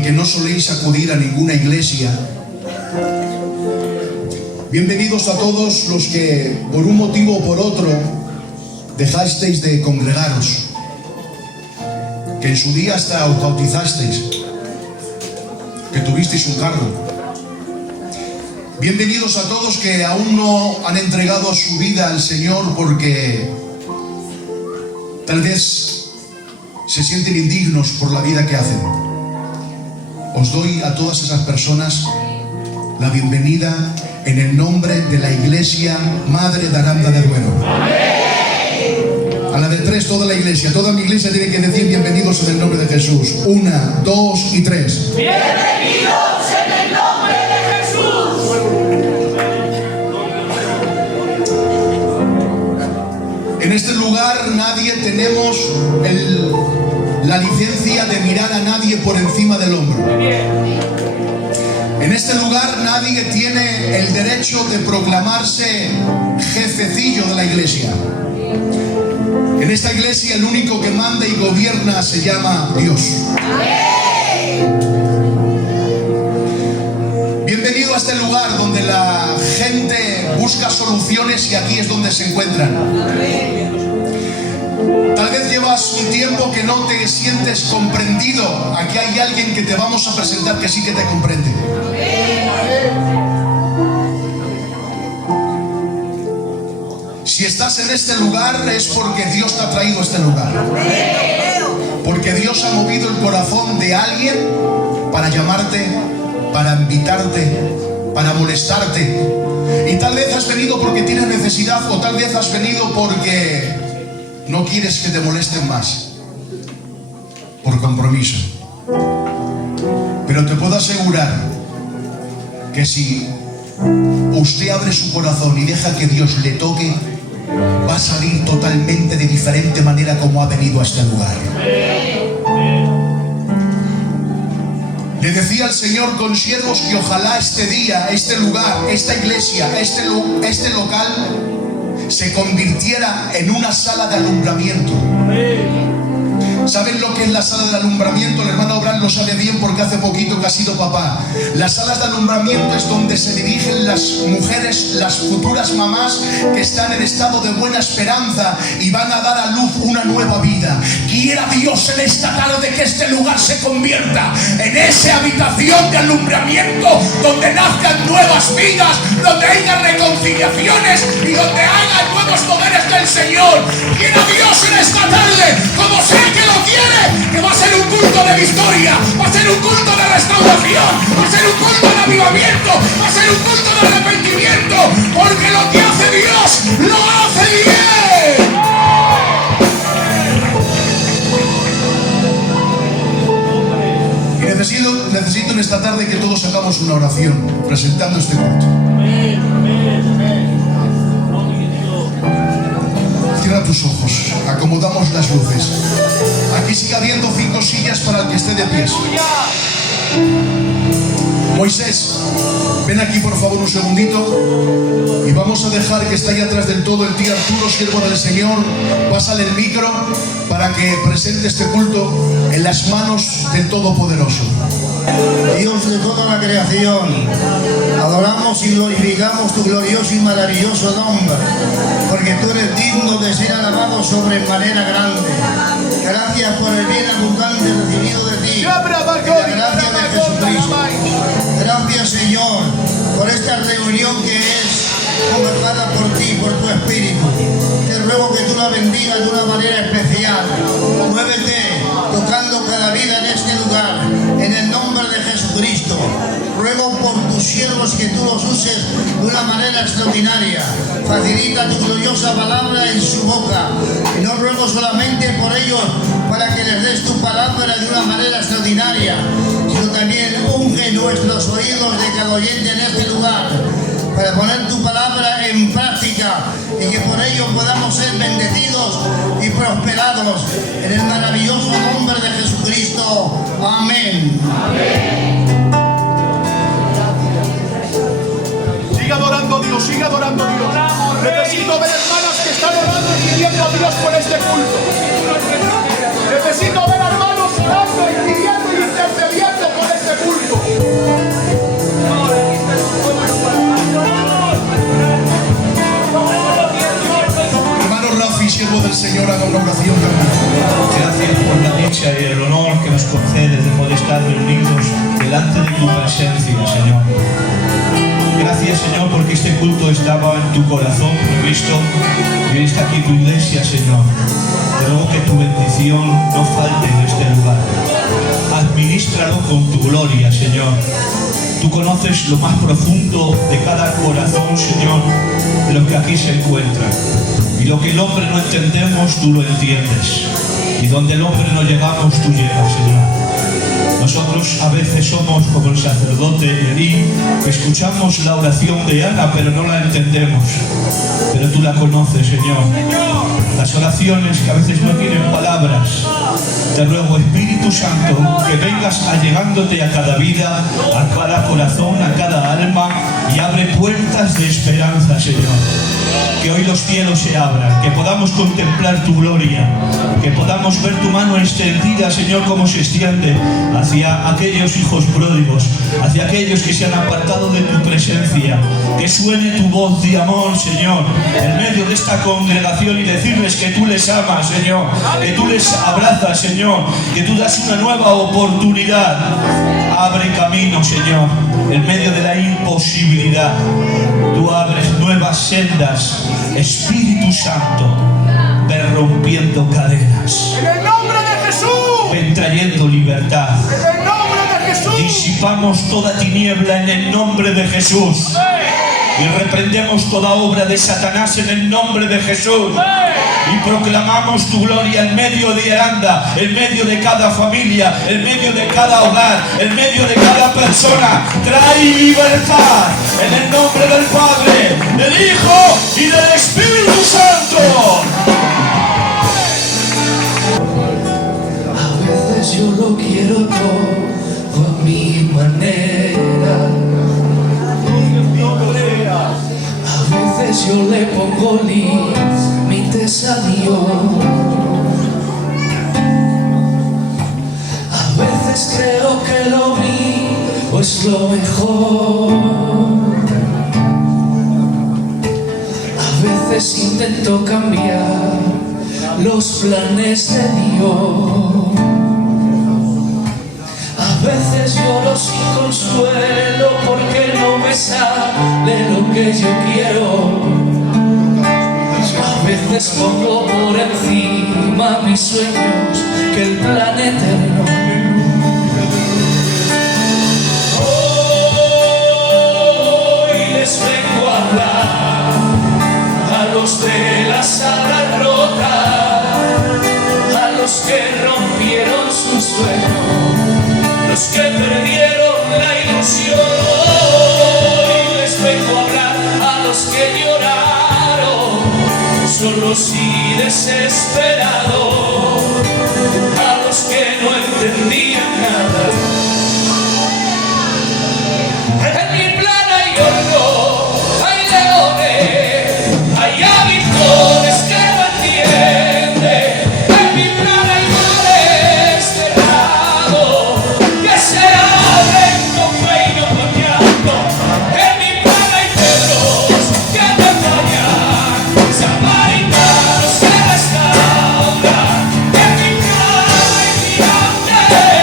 en que no soléis acudir a ninguna iglesia. Bienvenidos a todos los que por un motivo o por otro dejasteis de congregaros, que en su día hasta os bautizasteis, que tuvisteis un cargo. Bienvenidos a todos que aún no han entregado su vida al Señor porque tal vez se sienten indignos por la vida que hacen. Os doy a todas esas personas la bienvenida en el nombre de la Iglesia Madre de Aranda de Duero. A la de tres, toda la iglesia, toda mi iglesia tiene que decir bienvenidos en el nombre de Jesús. 1, 2 y 3. Bienvenidos en el nombre de Jesús. En este lugar nadie tenemos la licencia de mirar a nadie por encima del hombro. En este lugar nadie tiene el derecho de proclamarse jefecillo de la iglesia. En esta iglesia el único que manda y gobierna se llama Dios. Bienvenido a este lugar donde la gente busca soluciones y aquí es donde se encuentran. Tal vez llevas un tiempo que no te sientes comprendido. Aquí hay alguien que te vamos a presentar que sí que te comprende. Si estás en este lugar es porque Dios te ha traído a este lugar. Porque Dios ha movido el corazón de alguien para llamarte, para invitarte, para molestarte. Y tal vez has venido porque tienes necesidad o tal vez has venido porque no quieres que te molesten más, por compromiso. Pero te puedo asegurar que si usted abre su corazón y deja que Dios le toque, va a salir totalmente de diferente manera como ha venido a este lugar. Le decía al Señor, consiervos, que ojalá este día, este lugar, esta iglesia, este local se convirtiera en una sala de alumbramiento. ¿Saben lo que es la sala de alumbramiento? El hermano Abraham lo sabe bien porque hace poquito que ha sido papá. Las salas de alumbramiento es donde se dirigen las mujeres, las futuras mamás que están en estado de buena esperanza y van a dar a luz una nueva vida. Quiera Dios en esta tarde que este lugar se convierta en esa habitación de alumbramiento donde nazcan nuevas vidas, donde haya reconciliaciones y donde haya nuevos poderes del Señor. Quiera Dios en esta tarde, como sé que lo quiere, que va a ser un culto de victoria, va a ser un culto de restauración, va a ser un culto de avivamiento, va a ser un culto de arrepentimiento, porque lo que hace Dios lo hace bien. Y necesito en esta tarde que todos hagamos una oración presentando este culto. Cierra tus ojos, acomodamos las luces. Aquí sigue habiendo 5 sillas para el que esté de pies. Moisés, ven aquí por favor un segundito y vamos a dejar que está ahí atrás del todo el tío Arturo, siervo del Señor. Pásale el micro para que presente este culto en las manos del Todopoderoso. Dios de toda la creación, adoramos y glorificamos tu glorioso y maravilloso nombre, porque tú eres digno de ser alabado sobremanera grande. Gracias por el bien abundante recibido de ti, la gracia de Jesucristo. Gracias, Señor, por esta reunión que es convocada por ti, por tu Espíritu. Te ruego que tú la bendigas de una manera especial. Muévete tocando cada vida en este lugar, en el nombre de Jesucristo. Ruego por tus siervos que tú los uses de una manera extraordinaria. Facilita tu gloriosa palabra en su boca. Y no ruego solamente por ellos para que les des tu palabra de una manera extraordinaria, sino también unge nuestros oídos de cada oyente en este lugar, para poner tu palabra en práctica y que por ello podamos ser bendecidos y prosperados en el maravilloso nombre de Jesucristo. Amén. Siga adorando a Dios, siga adorando a Dios. Necesito ver hermanas que están orando y pidiendo a Dios por este culto. Necesito ver hermanos orando y pidiendo y intercediendo por este Hermano Rafi, siervo del Señor, haga una oración también. Gracias por la dicha y el honor que nos concedes de poder estar reunidos delante de tu presencia, Señor. Gracias, Señor, porque este culto estaba en tu corazón previsto y hoy está aquí tu iglesia, Señor. Te ruego que tu bendición no falte en este lugar. Administralo con tu gloria, Señor. Tú conoces lo más profundo de cada corazón, Señor, de los que aquí se encuentran. Y lo que el hombre no entendemos, tú lo entiendes. Y donde el hombre no llegamos, tú llegas, Señor. Nosotros a veces somos como el sacerdote Elí, que escuchamos la oración de Ana, pero no la entendemos. Pero tú la conoces, Señor. Las oraciones que a veces no tienen palabras. Te ruego, Espíritu Santo, que vengas allegándote a cada vida, a cada corazón, a cada alma, y abre puertas de esperanza, Señor. Que hoy los cielos se abran, que podamos contemplar tu gloria, que podamos ver tu mano extendida, Señor, como se extiende hacia aquellos hijos pródigos, hacia aquellos que se han apartado de tu presencia. Que suene tu voz de amor, Señor, en medio de esta congregación y decirles que tú les amas, Señor, que tú les abrazas, Señor, que tú das una nueva oportunidad. Abre camino, Señor, en medio de la imposibilidad. Tú abres nuevas sendas, Espíritu Santo, ven rompiendo cadenas. En el nombre de Jesús. Ven trayendo libertad. En el nombre de Jesús. Disipamos toda tiniebla en el nombre de Jesús. Y reprendemos toda obra de Satanás en el nombre de Jesús. Y proclamamos tu gloria en medio de Aranda, en medio de cada familia, en medio de cada hogar, en medio de cada persona. Trae libertad en el nombre del Padre, del Hijo y del Espíritu Santo. A veces yo lo quiero todo a mi manera. A veces yo le pongo límites a Dios. A veces creo que lo mío es lo mejor. A veces intento cambiar los planes de Dios. A veces lloro sin consuelo porque no me sale lo que yo quiero. A veces pongo por encima mis sueños que el plan eterno. Hoy les vengo a hablar a los de las alas rotas, a los que rompieron sus sueños, los que perdieron la ilusión. Hoy les vengo a hablar a los que lloraron, solos y desesperados, a los que no entendían nada. En mi plan hay oro, hay leones, hay hábitos que no entienden. En mi plan hay mares cerrados que se abren con fe y no con llanto. En mi plan hay perros que me fallan, samaritanos que restauran. En mi plan hay gigantes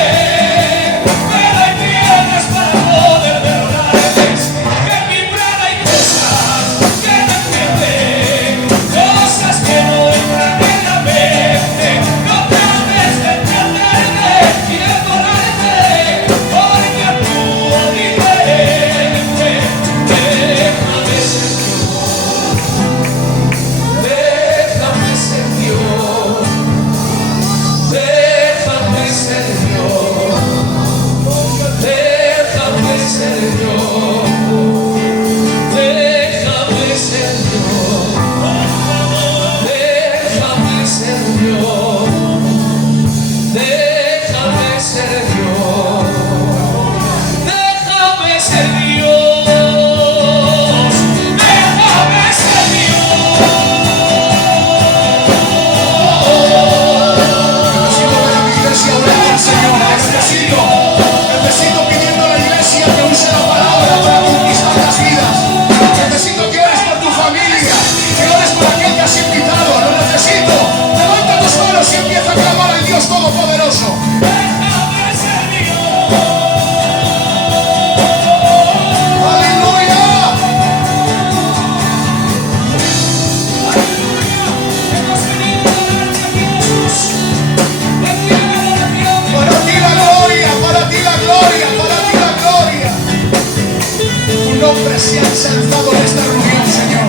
iglesia ensalzado en esta reunión, Señor.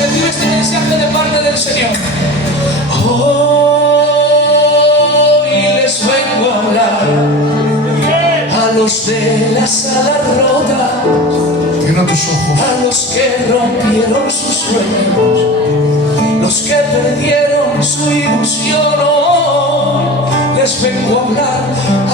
Recibe este mensaje de parte del Señor. Hoy les vengo a hablar a los de las alas rotas, Cierra tus ojos. a los que rompieron sus sueños, los que perdieron su ilusión. Hoy les vengo a hablar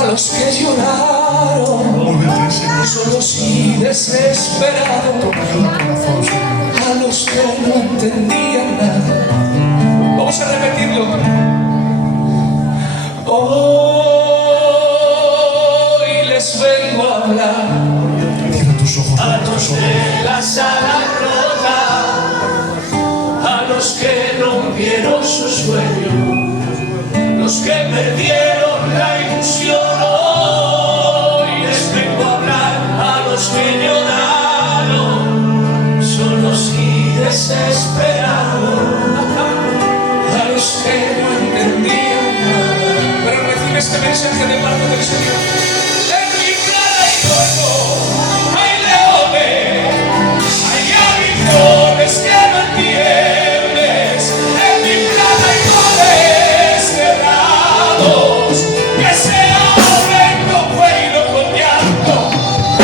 a los que lloraron, Muévete, Señor. solos y desesperados, Toca cada corazón, Señor. a los que no entendían nada. Vamos a repetirlo. Hoy les vengo a hablar Cierra tus ojos. a los de las alas rotas, a los que rompieron sus sueños, los que perdieron la ilusión. Hoy les vengo a hablar a los que lloraron, solos y desesperados, a los que no entendían nada. Pero recibe este mensaje de parte del Señor. En mi plana y fuego hay leones, hay aguijones que no entiendes. En mi plana hay mares cerrados que se abren con fuego, con llanto.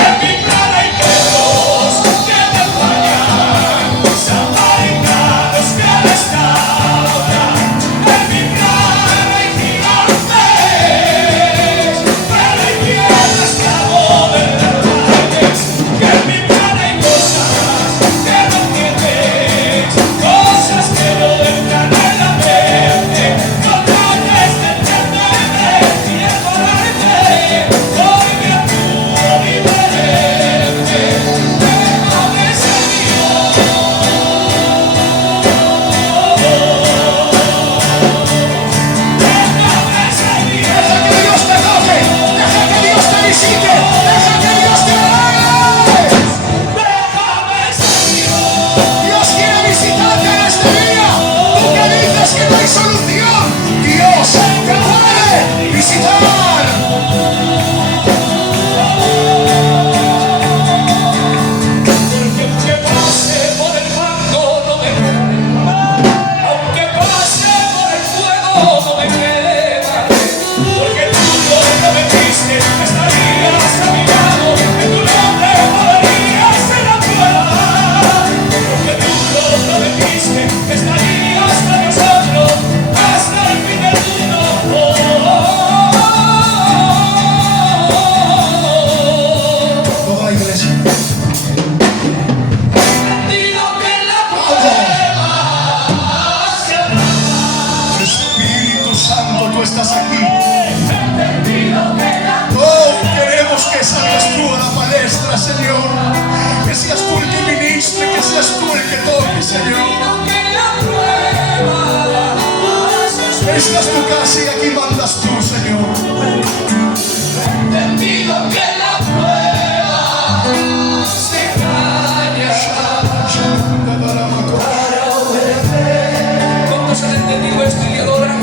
En mi plana hay perros que te fallan, samaritanos que restauran. En mi plana hay gigantes, pero hay piedras que abonan las valles. Que en mi plana hay cosas que no entiendes, cosas que no entran en la mente. No trates de entenderme y adorarte. Hoy me actúo diferente. Déjame ser Dios. Déjame ser Dios. Deja que Dios te toque, deja que Dios te visite, deja que Dios te hable. Déjame ser Dios. Dios quiere visitarte en este día. Tú que dices que no hay solución, Dios te puede visitar. Aunque pase por el fango no me quema, aunque pase por el fuego no me quema, porque tú lo prometiste, estarías a mi lado, en tu nombre podrías ser la prueba, porque tú lo prometiste, estarías con nosotros hasta el fin del mundo. Toda la iglesia. Digo que la prueba se acaba. Espíritu Santo, tú estás aquí. Digo que la Oh, queremos que salgas tú a la palestra, Señor. Que seas tú el que ministre, que seas tú el que toque, Señor. Esta es tu casa y aquí mandas tú, Señor. entendido que la prueba se calla para obedecer. ¿Cuántos han entendido esto y adoran?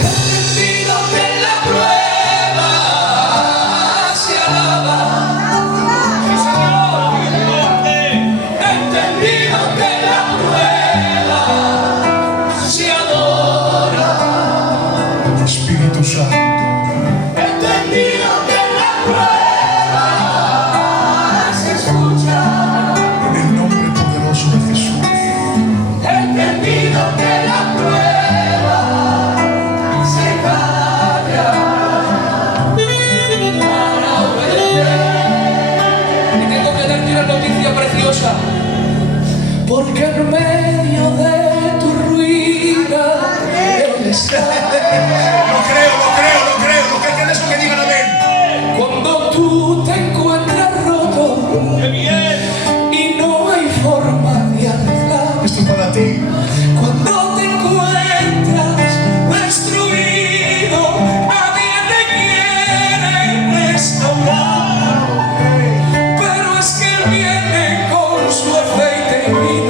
Entendido que la prueba se alaba. Sí, Señor. Entendido que la prueba se adora. Espíritu Santo. Entendido que la prueba se escucha. En el nombre poderoso de Jesús. Entendido que la prueba se calla para obedecer. Y tengo que darte una noticia preciosa, porque en medio de tu ruina Él está. Lo creo. Lo que quieres que digan amén. Cuando tú te encuentras roto y no hay forma de arreglar, Esto es para ti. cuando te encuentras destruido, nadie te quiere restaurar, pero es que Él viene con su aceite y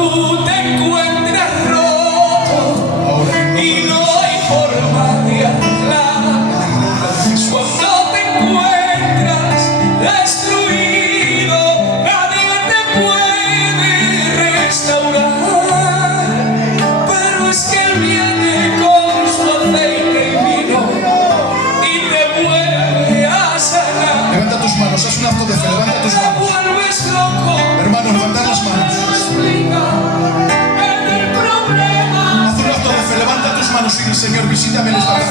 tú te encuentras roto y no hay forma de arreglar, cuando te encuentras destruido, nadie te puede restaurar, pero es que Él viene con su aceite y vino y te vuelve a sanar. Levanta tus manos, haz un acto de fe, levanta tus manos. Vuelves loco. Hermano, levanta las manos. En el problema. Haz un acto de fe, levanta tus manos y dile, Señor, visítame en esta tarde.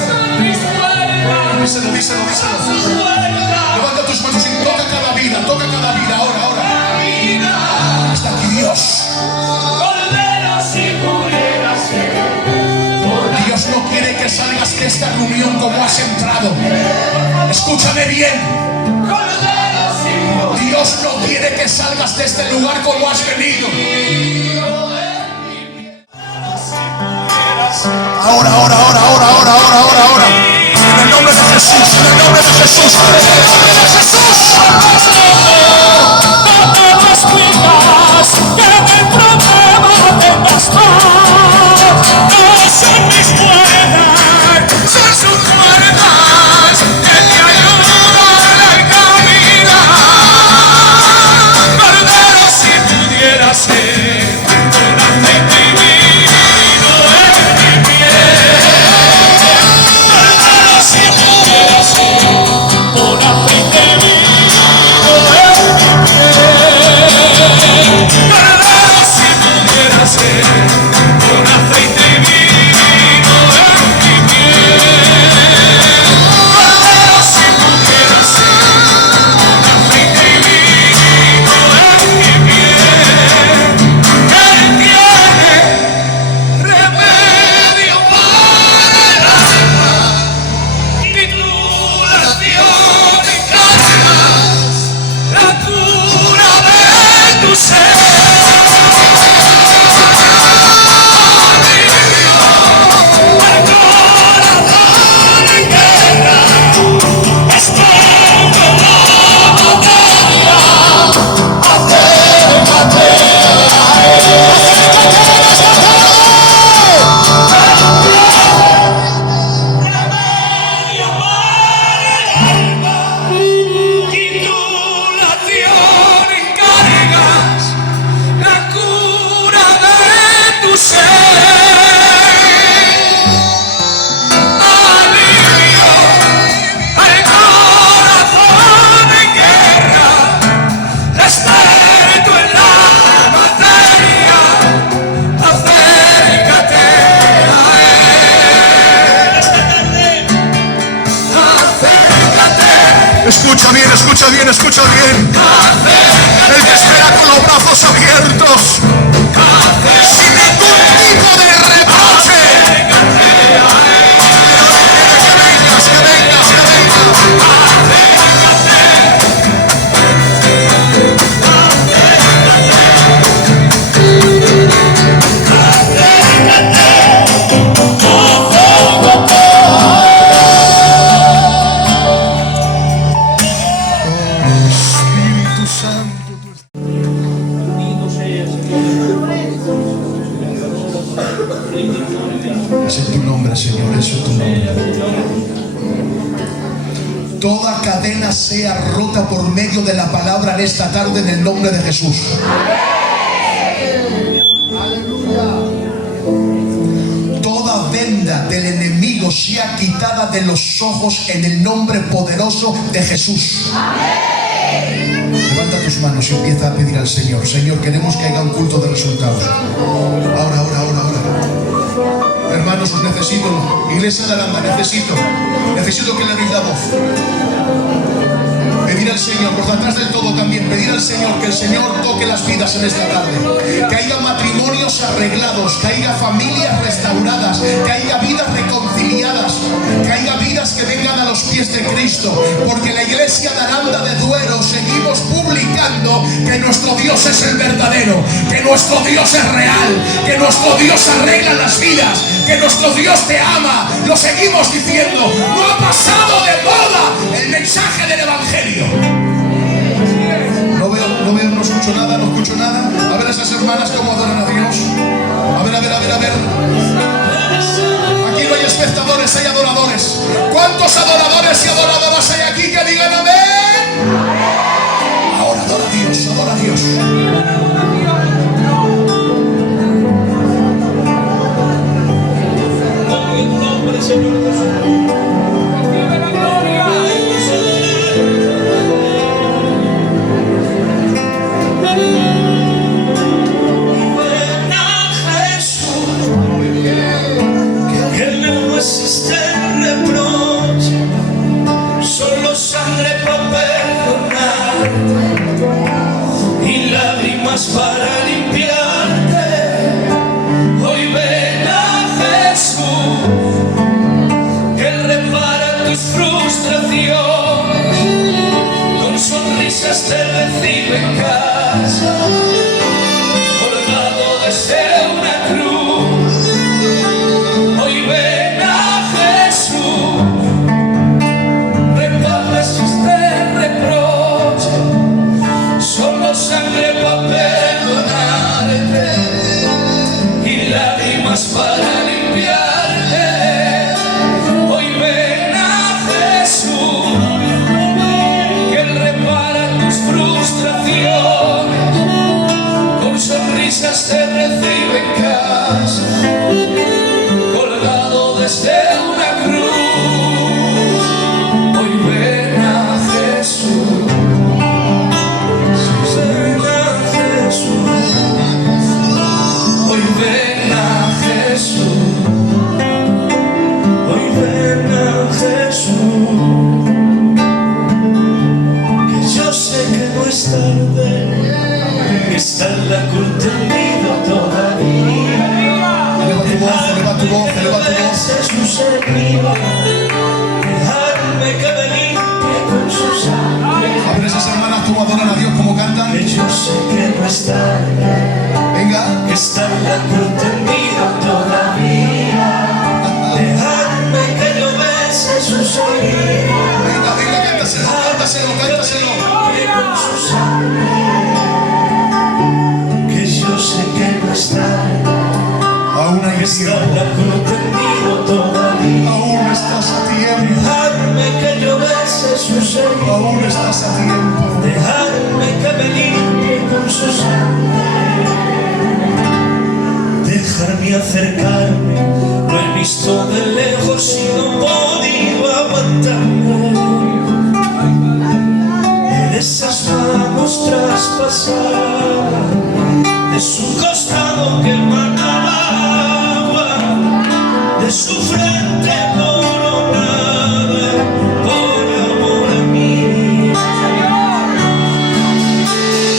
Díselo, díselo, díselo. Levanta tus manos y toca cada vida, ahora. Está aquí Dios. Dios no quiere que salgas de esta reunión como has entrado. Escúchame bien. Dios no quiere que salgas de este lugar como has venido. Ahora. En el nombre de Jesús, en el nombre de Jesús, en el nombre de Jesús. No te explicas que en el problema tengas paz. No son mis puertas, son sus puertas que te ayudan a caminar. Cordero, si pudiera ser un aceite divino en mi piel. Cordero, si pudiera ser un aceite divino en mi piel. Cordero, si pudiera ser un aceite divino en mi piel. Cordero, si pudiera ser un aceite divino en mi piel. Él tiene remedio para el alma, titulación y cargas, la cura de tu ser. Titulación y cargas, la cura de tu ser. Alivio al corazón en guerra, experto en la materia, acércate a Él esta tarde. Acércate. Escucha bien. Él te espera con los brazos abiertos, sin ningún tipo de reproche. Que vengas. Espíritu Santo, es en tu nombre, Señor, es en tu nombre. Toda cadena sea rota por medio de la palabra en esta tarde, en el nombre de Jesús. Toda venda del enemigo sea quitada de los ojos en el nombre poderoso de Jesús. Levanta tus manos y empieza a pedir al Señor. Señor, queremos que haya un culto de resultados. Ahora. Hermanos, os necesito. Iglesia de Aranda, necesito que le deis la voz. Pedir al Señor, por detrás del todo también, pedir al Señor que el Señor toque las vidas en esta tarde. Que haya matrimonios arreglados, que haya familias restauradas, que haya vidas reconciliadas, que haya vidas que vengan a los pies de Cristo. Porque la iglesia de Aranda de Duero seguimos publicando que nuestro Dios es el verdadero, que nuestro Dios es real, que nuestro Dios arregla las vidas, que nuestro Dios te ama. Lo seguimos diciendo, no ha pasado de moda el mensaje del Evangelio. No escucho nada. A ver esas hermanas cómo adoran a Dios. adoradores hay adoradores? ¿Cuántos adoradores y adoradoras hay aquí que digan amén? Ahora adora a Dios, adora a Dios. En el nombre del Señor Jesús. Recibe la gloria. Ven a Jesús, que en él no existe reproche, solo sangre para perdonar y lágrimas para limpiarte. Hoy ven a Jesús, que él repara tus frustraciones, con sonrisas te recibe en casa, colgado desde una cruz. Hoy ven a Jesús, repara tus reproches, solo sangre para perdonarte y lágrimas para limpiarte. Hoy ven a Jesús, que él repara tus frustraciones, con sonrisas te recibe en casa, colgado desde una cruz. Hoy ven a Jesús, ven a Jesús, hoy ven a Jesús, hoy ven a Jesús, que yo sé que no es tarde, que está en la cruz tendido todavía. Eleva tu voz, eleva tu voz. Sus heridas, dejarme que me limpie con su sangre. A ver, esas hermanas, ¿cómo adoran a Dios? ¿Cómo cantan? Que yo sé que no es tarde, Venga. que está en la cruz tendido todavía. Dejarme que yo bese sus heridas, Venga, venga, cántaselo, cántaselo, cántaselo. con su sangre. Que yo sé que no es tarde, Aún hay que está tiempo. en la cruz tendido todavía. Aún estás a tiempo. Dejarme que yo bese sus heridas, Aún estás a tiempo. dejarme que me limpie con su sangre, dejarme acercarme, lo he visto de lejos y no he podido aguantarme, en esas manos traspasadas, de su costado que manaba agua, de su frente coronada por amor a mí.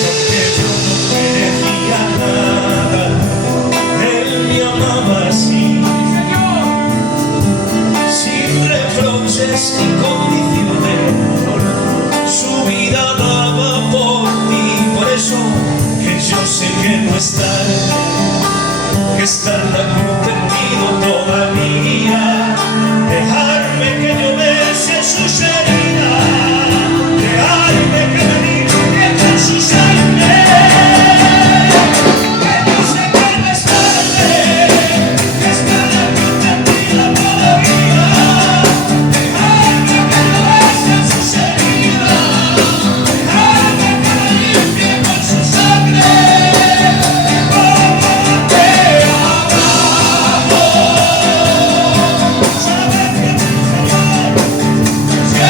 Aunque yo no merecía nada, él me amaba así, sin reproches ni condiciones, su vida daba por mí. Por eso que yo sé que no es tarde, que está en la cruz tendido todavía. Dejarme que yo bese sus heridas, dejarme que me limpie con su sangre. Que yo sé que no es tarde, que está en la cruz tendido todavía. Dejarme que yo bese sus heridas, dejarme que me limpie con su sangre. Te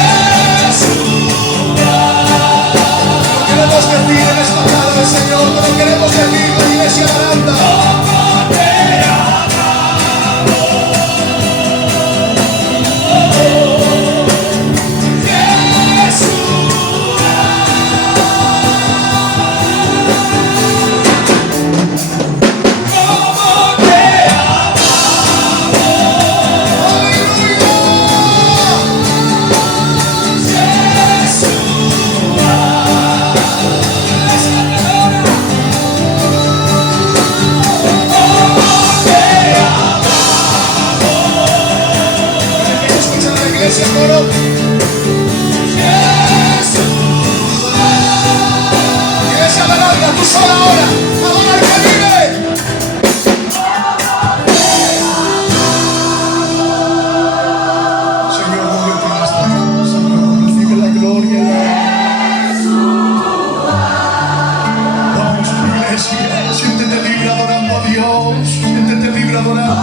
Dios. Siéntete libre adorando.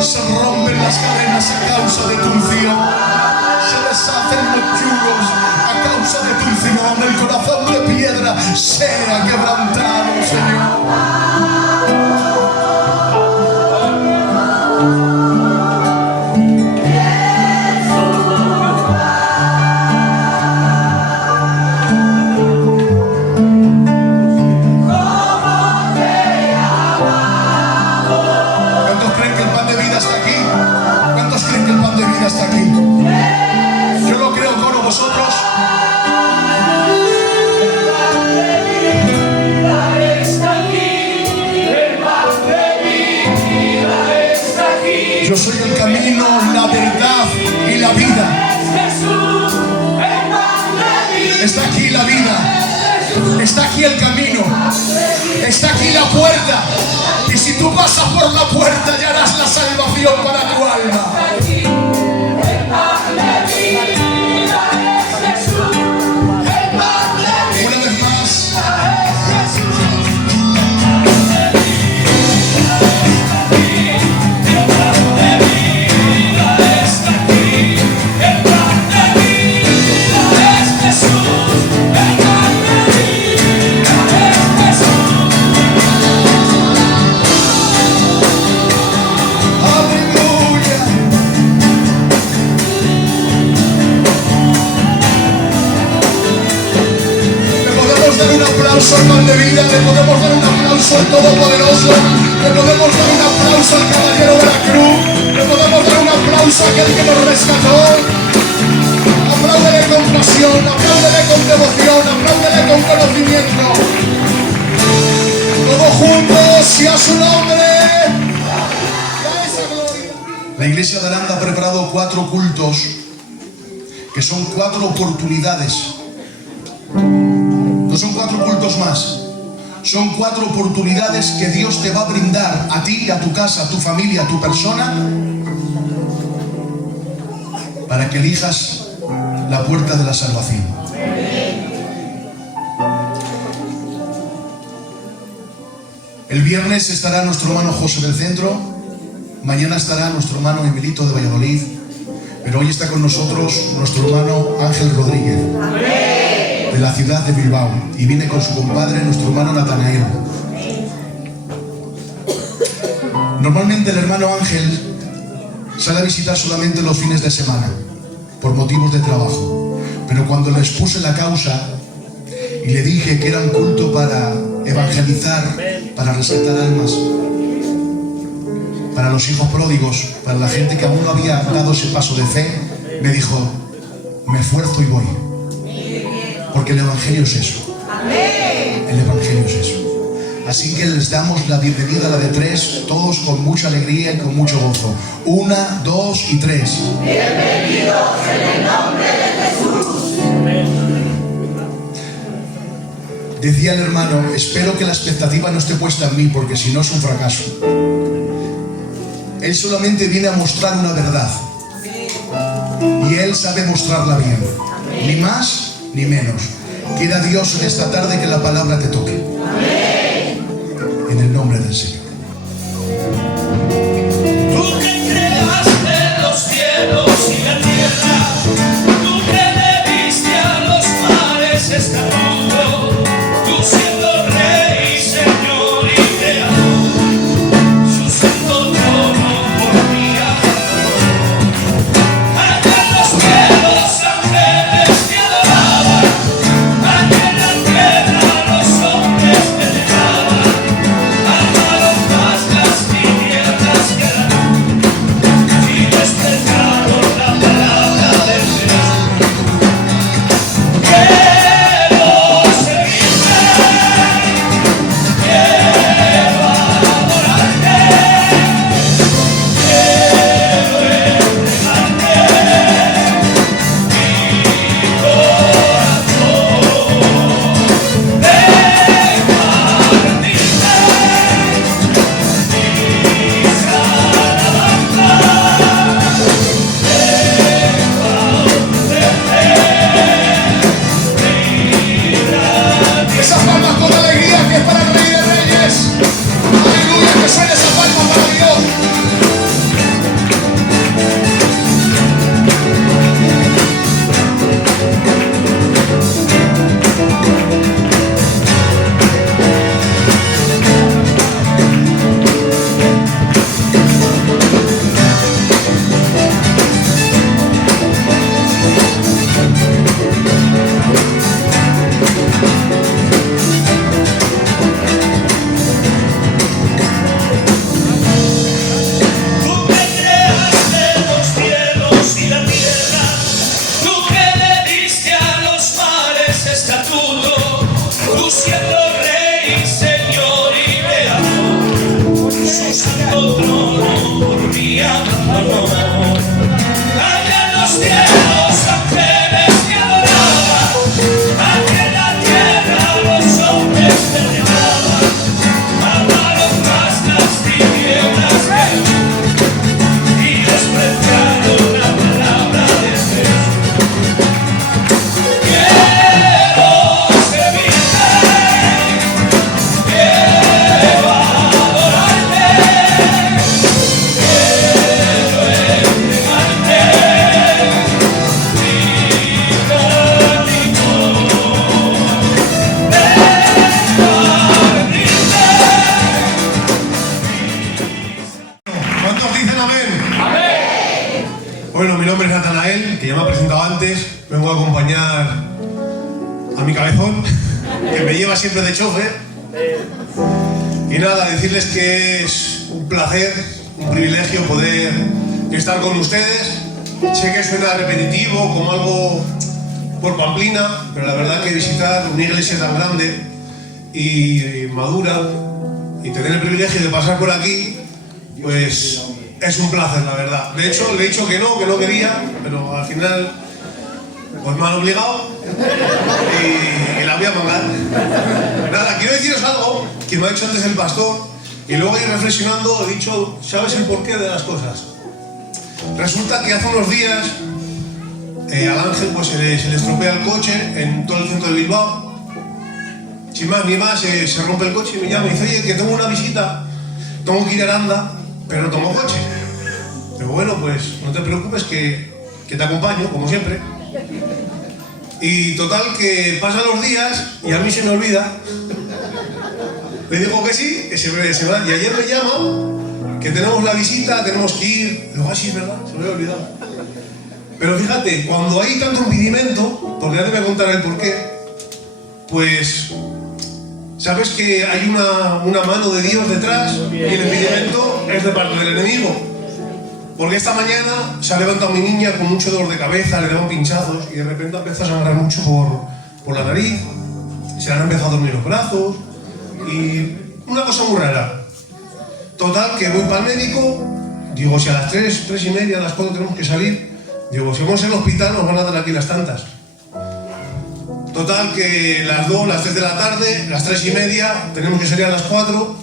Se rompen las cadenas a causa de tu unción. Se deshacen los yugos a causa de tu unción. El corazón de piedra sea quebrantado, Señor. Hasta aquí. Yo lo creo con vosotros. Yo soy el camino, la verdad y la vida. Está aquí la vida. Está aquí el camino. Está aquí la puerta. Y si tú pasas por la puerta, ya harás la salvación para tu alma. Una vez más. Al pan de vida, le podemos dar un aplauso al Todopoderoso, le podemos dar un aplauso al Caballero de la Cruz, le podemos dar un aplauso a aquel que nos rescató. Apláudele con pasión, apláudele con devoción, apláudele con conocimiento. Todos juntos y a su nombre. ¡A esa gloria! La iglesia de Aranda ha preparado 4 cultos que son 4 oportunidades. No son 4 cultos más. Son 4 oportunidades que Dios te va a brindar a ti, a tu casa, a tu familia, a tu persona, para que elijas la puerta de la salvación. El viernes estará nuestro hermano José del Centro. Mañana estará nuestro hermano Emilito de Valladolid. Pero hoy está con nosotros nuestro hermano Ángel Rodríguez, de la ciudad de Bilbao, y viene con su compadre, nuestro hermano Natanael. Normalmente el hermano Ángel sale a visitar solamente los fines de semana, por motivos de trabajo. Pero cuando le expuse la causa y le dije que era un culto para evangelizar, para rescatar almas, para los hijos pródigos, para la gente que aún no había dado ese paso de fe, me dijo, me esfuerzo y voy. Porque el Evangelio es eso. El Evangelio es eso. Así que les damos la bienvenida a la de 3, todos con mucha alegría y con mucho gozo. 1, 2 y 3. Bienvenidos en el nombre de Jesús. Decía el hermano, espero que la expectativa no esté puesta en mí, porque si no es un fracaso. Él solamente viene a mostrar una verdad. Y Él sabe mostrarla bien. Ni más ni menos. Quiera Dios en esta tarde que la palabra te toque. Amén. En el nombre del Señor. Tú que creaste los cielos y la tierra, tú que le diste a los mares estatuto, tú siendo Rey, Señor y Creador, su santo trono por mí adoró. Allá en los cielos ángeles te adoraban, allá en la tierra los hombres te elevaban, al malo honor. Hablan los cielos, ángeles que adoraban, aquel la tierra los hombres celebraban, amaron más las tinieblas que luz y despreciaron la palabra de Jesús. Quiero servirte, quiero adorarte, quiero entregarte mi camino. ¿Cuántos dicen amén? Bueno, mi nombre es Natanael, que ya me ha presentado antes. Vengo a acompañar a mi cabezón, que me lleva siempre de chofer. Y nada, decirles que es un placer, un privilegio poder estar con ustedes. Sé que suena repetitivo, como algo por pamplina, pero la verdad que visitar una iglesia tan grande y madura y tener el privilegio de pasar por aquí, pues es un placer, la verdad. De hecho, le he dicho que no quería, pero al final pues me han obligado y la voy a mangar. Nada, quiero deciros algo que me ha dicho antes el pastor y luego ir reflexionando he dicho, ¿sabes el porqué de las cosas? Resulta que hace unos días al Ángel pues se le estropea el coche en todo el centro de Bilbao. Sin más ni más, se rompe el coche y me llama y dice, oye, que tengo una visita, tengo que ir a Aranda, pero no tengo coche. Pero bueno, pues no te preocupes que te acompaño, como siempre. Y total, que pasan los días y a mí se me olvida. Le digo que sí, que se va. Y ayer me llama, que tenemos la visita, tenemos que ir. Digo, ah, sí, es verdad, se me había olvidado. Pero fíjate, cuando hay tanto impedimento, porque ya te voy a contar el porqué, pues sabes que hay una mano de Dios detrás y el impedimento es de parte del enemigo. Porque esta mañana se ha levantado mi niña con mucho dolor de cabeza, le daban pinchazos y de repente empieza a sangrar mucho por la nariz, se le han empezado a dormir los brazos y una cosa muy rara. Total, que voy para el médico, digo, si a las 3:30, a las 4 tenemos que salir, digo, si vamos al hospital nos van a dar aquí las tantas. Total, que las 2, las 3 de la tarde, las 3:30, tenemos que salir a las 4.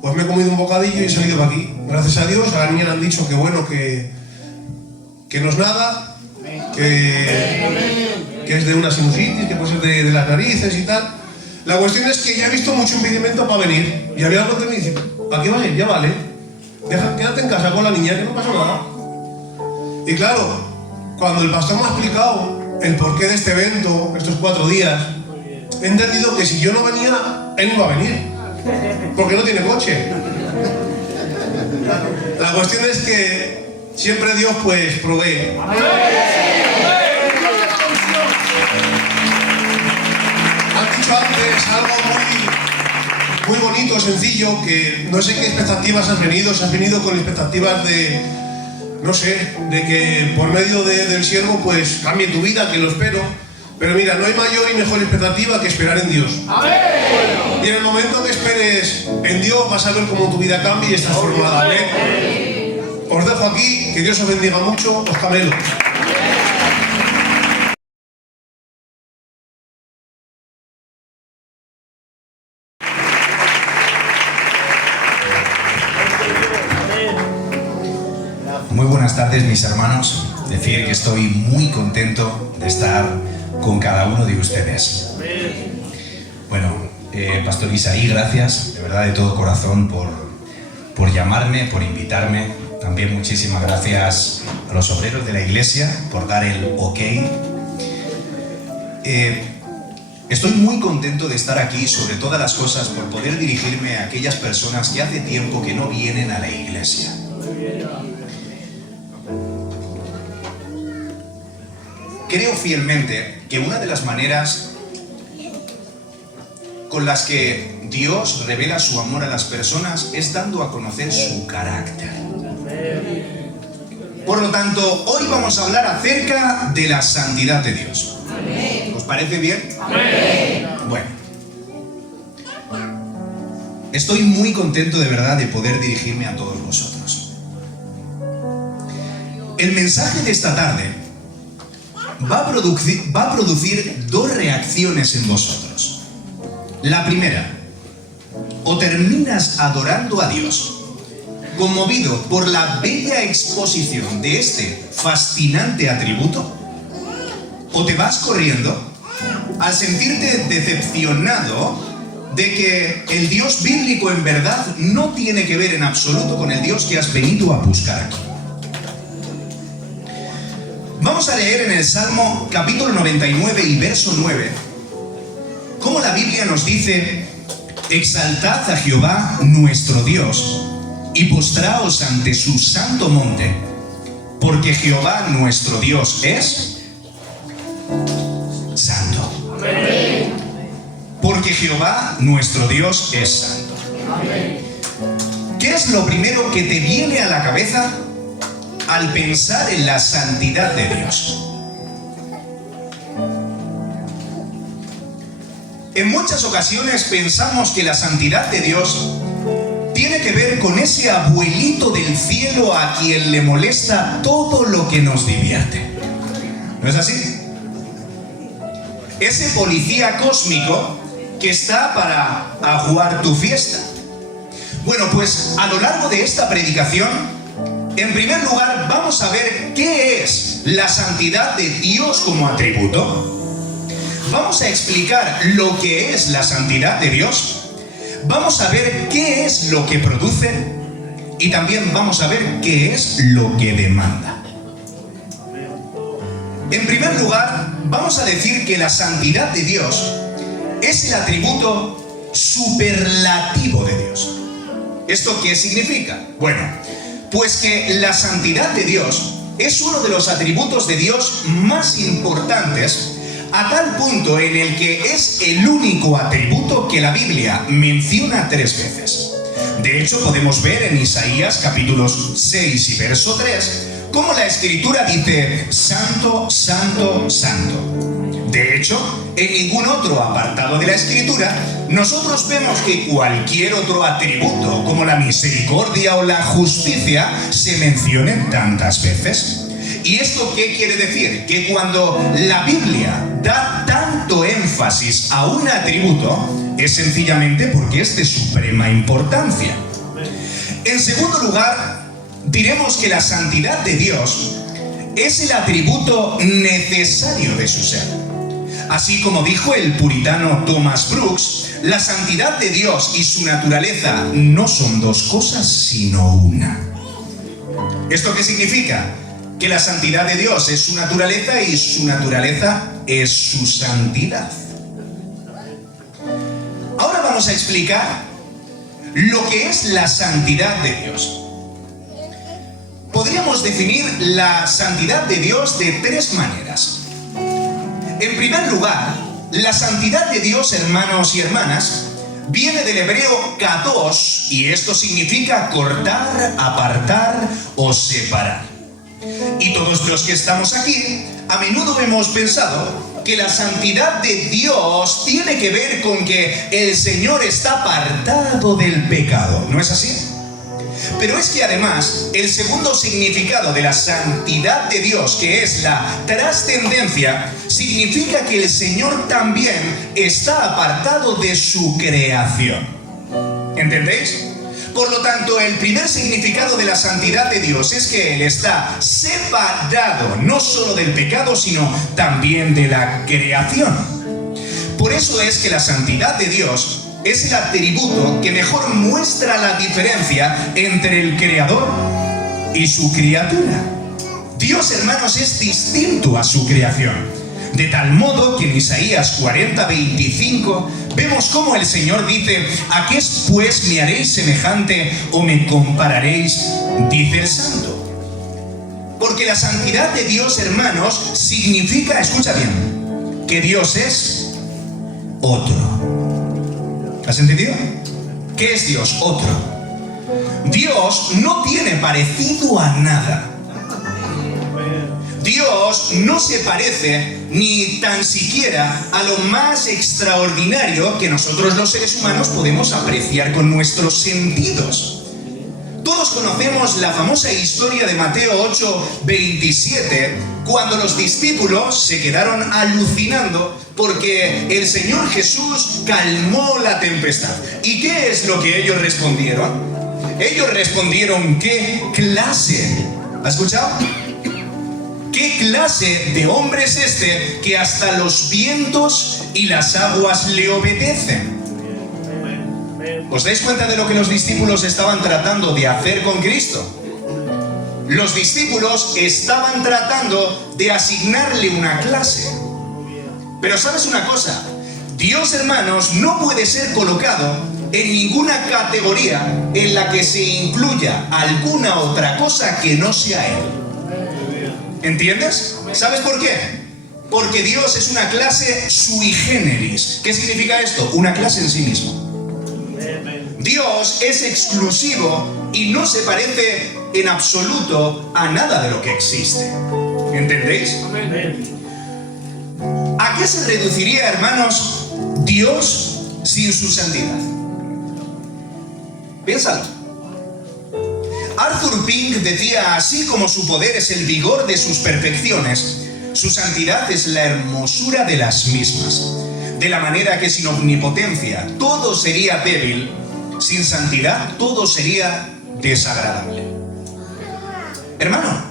Pues me he comido un bocadillo y he salido para aquí. Gracias a Dios, a la niña le han dicho que bueno, que no es nada, que es de una sinusitis, que puede ser de las narices y tal. La cuestión es que ya he visto mucho impedimento para venir. Y había algo que me dice, ¿para qué vas a ir? Ya vale. Quédate en casa con la niña, que no pasa nada. Y claro, cuando el pastor me ha explicado el porqué de este evento, estos 4 días, he entendido que si yo no venía, él no iba a venir. Porque no tiene coche. La cuestión es que siempre Dios pues provee. Han dicho antes algo muy bonito, sencillo, que no sé qué expectativas has venido. Si has venido con expectativas de, no sé, de que por medio del siervo pues cambie tu vida, que lo espero. Pero mira, no hay mayor y mejor expectativa que esperar en Dios. Y en el momento que esperes en Dios vas a ver cómo tu vida cambia y es transformada. Amén. Os dejo aquí, que Dios os bendiga mucho, os camelo. Muy buenas tardes, mis hermanos. Decir que estoy muy contento de estar con cada uno de ustedes. Bueno, Pastor Isaí, gracias, de verdad, de todo corazón, por llamarme, por invitarme. También muchísimas gracias a los obreros de la iglesia por dar el ok. Estoy muy contento de estar aquí, sobre todas las cosas, por poder dirigirme a aquellas personas que hace tiempo que no vienen a la iglesia. Creo fielmente que una de las maneras con las que Dios revela su amor a las personas es dando a conocer su carácter. Por lo tanto, hoy vamos a hablar acerca de la santidad de Dios. ¿Os parece bien? Bueno, estoy muy contento de verdad de poder dirigirme a todos vosotros. el mensaje de esta tarde va a producir dos reacciones en vosotros. La primera, o terminas adorando a Dios, conmovido por la bella exposición de este fascinante atributo, o te vas corriendo al sentirte decepcionado de que el Dios bíblico en verdad no tiene que ver en absoluto con el Dios que has venido a buscar aquí. Vamos a leer en el Salmo capítulo 99 y verso 9 cómo la Biblia nos dice: exaltad a Jehová nuestro Dios y postraos ante su santo monte, porque Jehová nuestro Dios es santo. Amén. Porque Jehová nuestro Dios es santo. Amén. ¿Qué es lo primero que te viene a la cabeza al pensar en la santidad de Dios? En muchas ocasiones pensamos que la santidad de Dios tiene que ver con ese abuelito del cielo a quien le molesta todo lo que nos divierte. ¿No es así? Ese policía cósmico que está para ajuar tu fiesta. Bueno, pues a lo largo de esta predicación, en primer lugar vamos a ver qué es la santidad de Dios como atributo. Vamos a explicar lo que es la santidad de Dios. Vamos a ver qué es lo que produce y también vamos a ver qué es lo que demanda. En primer lugar, vamos a decir que la santidad de Dios es el atributo superlativo de Dios. ¿Esto qué significa? Bueno, pues que la santidad de Dios es uno de los atributos de Dios más importantes, a tal punto en el que es el único atributo que la Biblia menciona 3 veces. De hecho, podemos ver en Isaías capítulos 6 y verso 3 cómo la Escritura dice: santo, santo, santo. De hecho, en ningún otro apartado de la Escritura nosotros vemos que cualquier otro atributo, como la misericordia o la justicia, se mencionen tantas veces. ¿Y esto qué quiere decir? Que cuando la Biblia da tanto énfasis a un atributo, es sencillamente porque es de suprema importancia. En segundo lugar, diremos que la santidad de Dios es el atributo necesario de su ser. Así como dijo el puritano Thomas Brooks, la santidad de Dios y su naturaleza no son dos cosas, sino una. ¿Esto qué significa? Que la santidad de Dios es su naturaleza y su naturaleza es su santidad. Ahora vamos a explicar lo que es la santidad de Dios. Podríamos definir la santidad de Dios de 3 maneras. En primer lugar, la santidad de Dios, hermanos y hermanas, viene del hebreo kadosh, y esto significa cortar, apartar o separar. Y todos los que estamos aquí, a menudo hemos pensado que la santidad de Dios tiene que ver con que el Señor está apartado del pecado, ¿no es así? Pero es que además, el segundo significado de la santidad de Dios, que es la trascendencia, significa que el Señor también está apartado de su creación. ¿Entendéis? Por lo tanto, el primer significado de la santidad de Dios es que Él está separado no solo del pecado, sino también de la creación. Por eso es que la santidad de Dios es el atributo que mejor muestra la diferencia entre el Creador y su criatura. Dios, hermanos, es distinto a su creación. De tal modo que en Isaías 40:25 vemos cómo el Señor dice: ¿a qué pues me haréis semejante o me compararéis? Dice el Santo. Porque la santidad de Dios, hermanos, significa, escucha bien, que Dios es otro. ¿Has entendido? ¿Qué es Dios? Otro. Dios no tiene parecido a nada. Dios no se parece ni tan siquiera a lo más extraordinario que nosotros los seres humanos podemos apreciar con nuestros sentidos. Todos conocemos la famosa historia de Mateo 8:27, cuando los discípulos se quedaron alucinando porque el Señor Jesús calmó la tempestad. ¿Y qué es lo que ellos respondieron? Ellos respondieron, ¿qué clase? ¿Ha escuchado? ¿Qué clase de hombre es este que hasta los vientos y las aguas le obedecen? ¿Os dais cuenta de lo que los discípulos estaban tratando de hacer con Cristo? Los discípulos estaban tratando de asignarle una clase. Pero ¿sabes una cosa? Dios, hermanos, no puede ser colocado en ninguna categoría en la que se incluya alguna otra cosa que no sea Él. ¿Entiendes? ¿Sabes por qué? Porque Dios es una clase sui generis. ¿Qué significa esto? Una clase en sí mismo. Dios es exclusivo y no se parece en absoluto a nada de lo que existe. ¿Entendéis? ¿A qué se reduciría, hermanos, Dios sin su santidad? Piénsalo. Arthur Pink decía, así como su poder es el vigor de sus perfecciones, su santidad es la hermosura de las mismas. De la manera que sin omnipotencia todo sería débil, sin santidad todo sería desagradable. Hermano,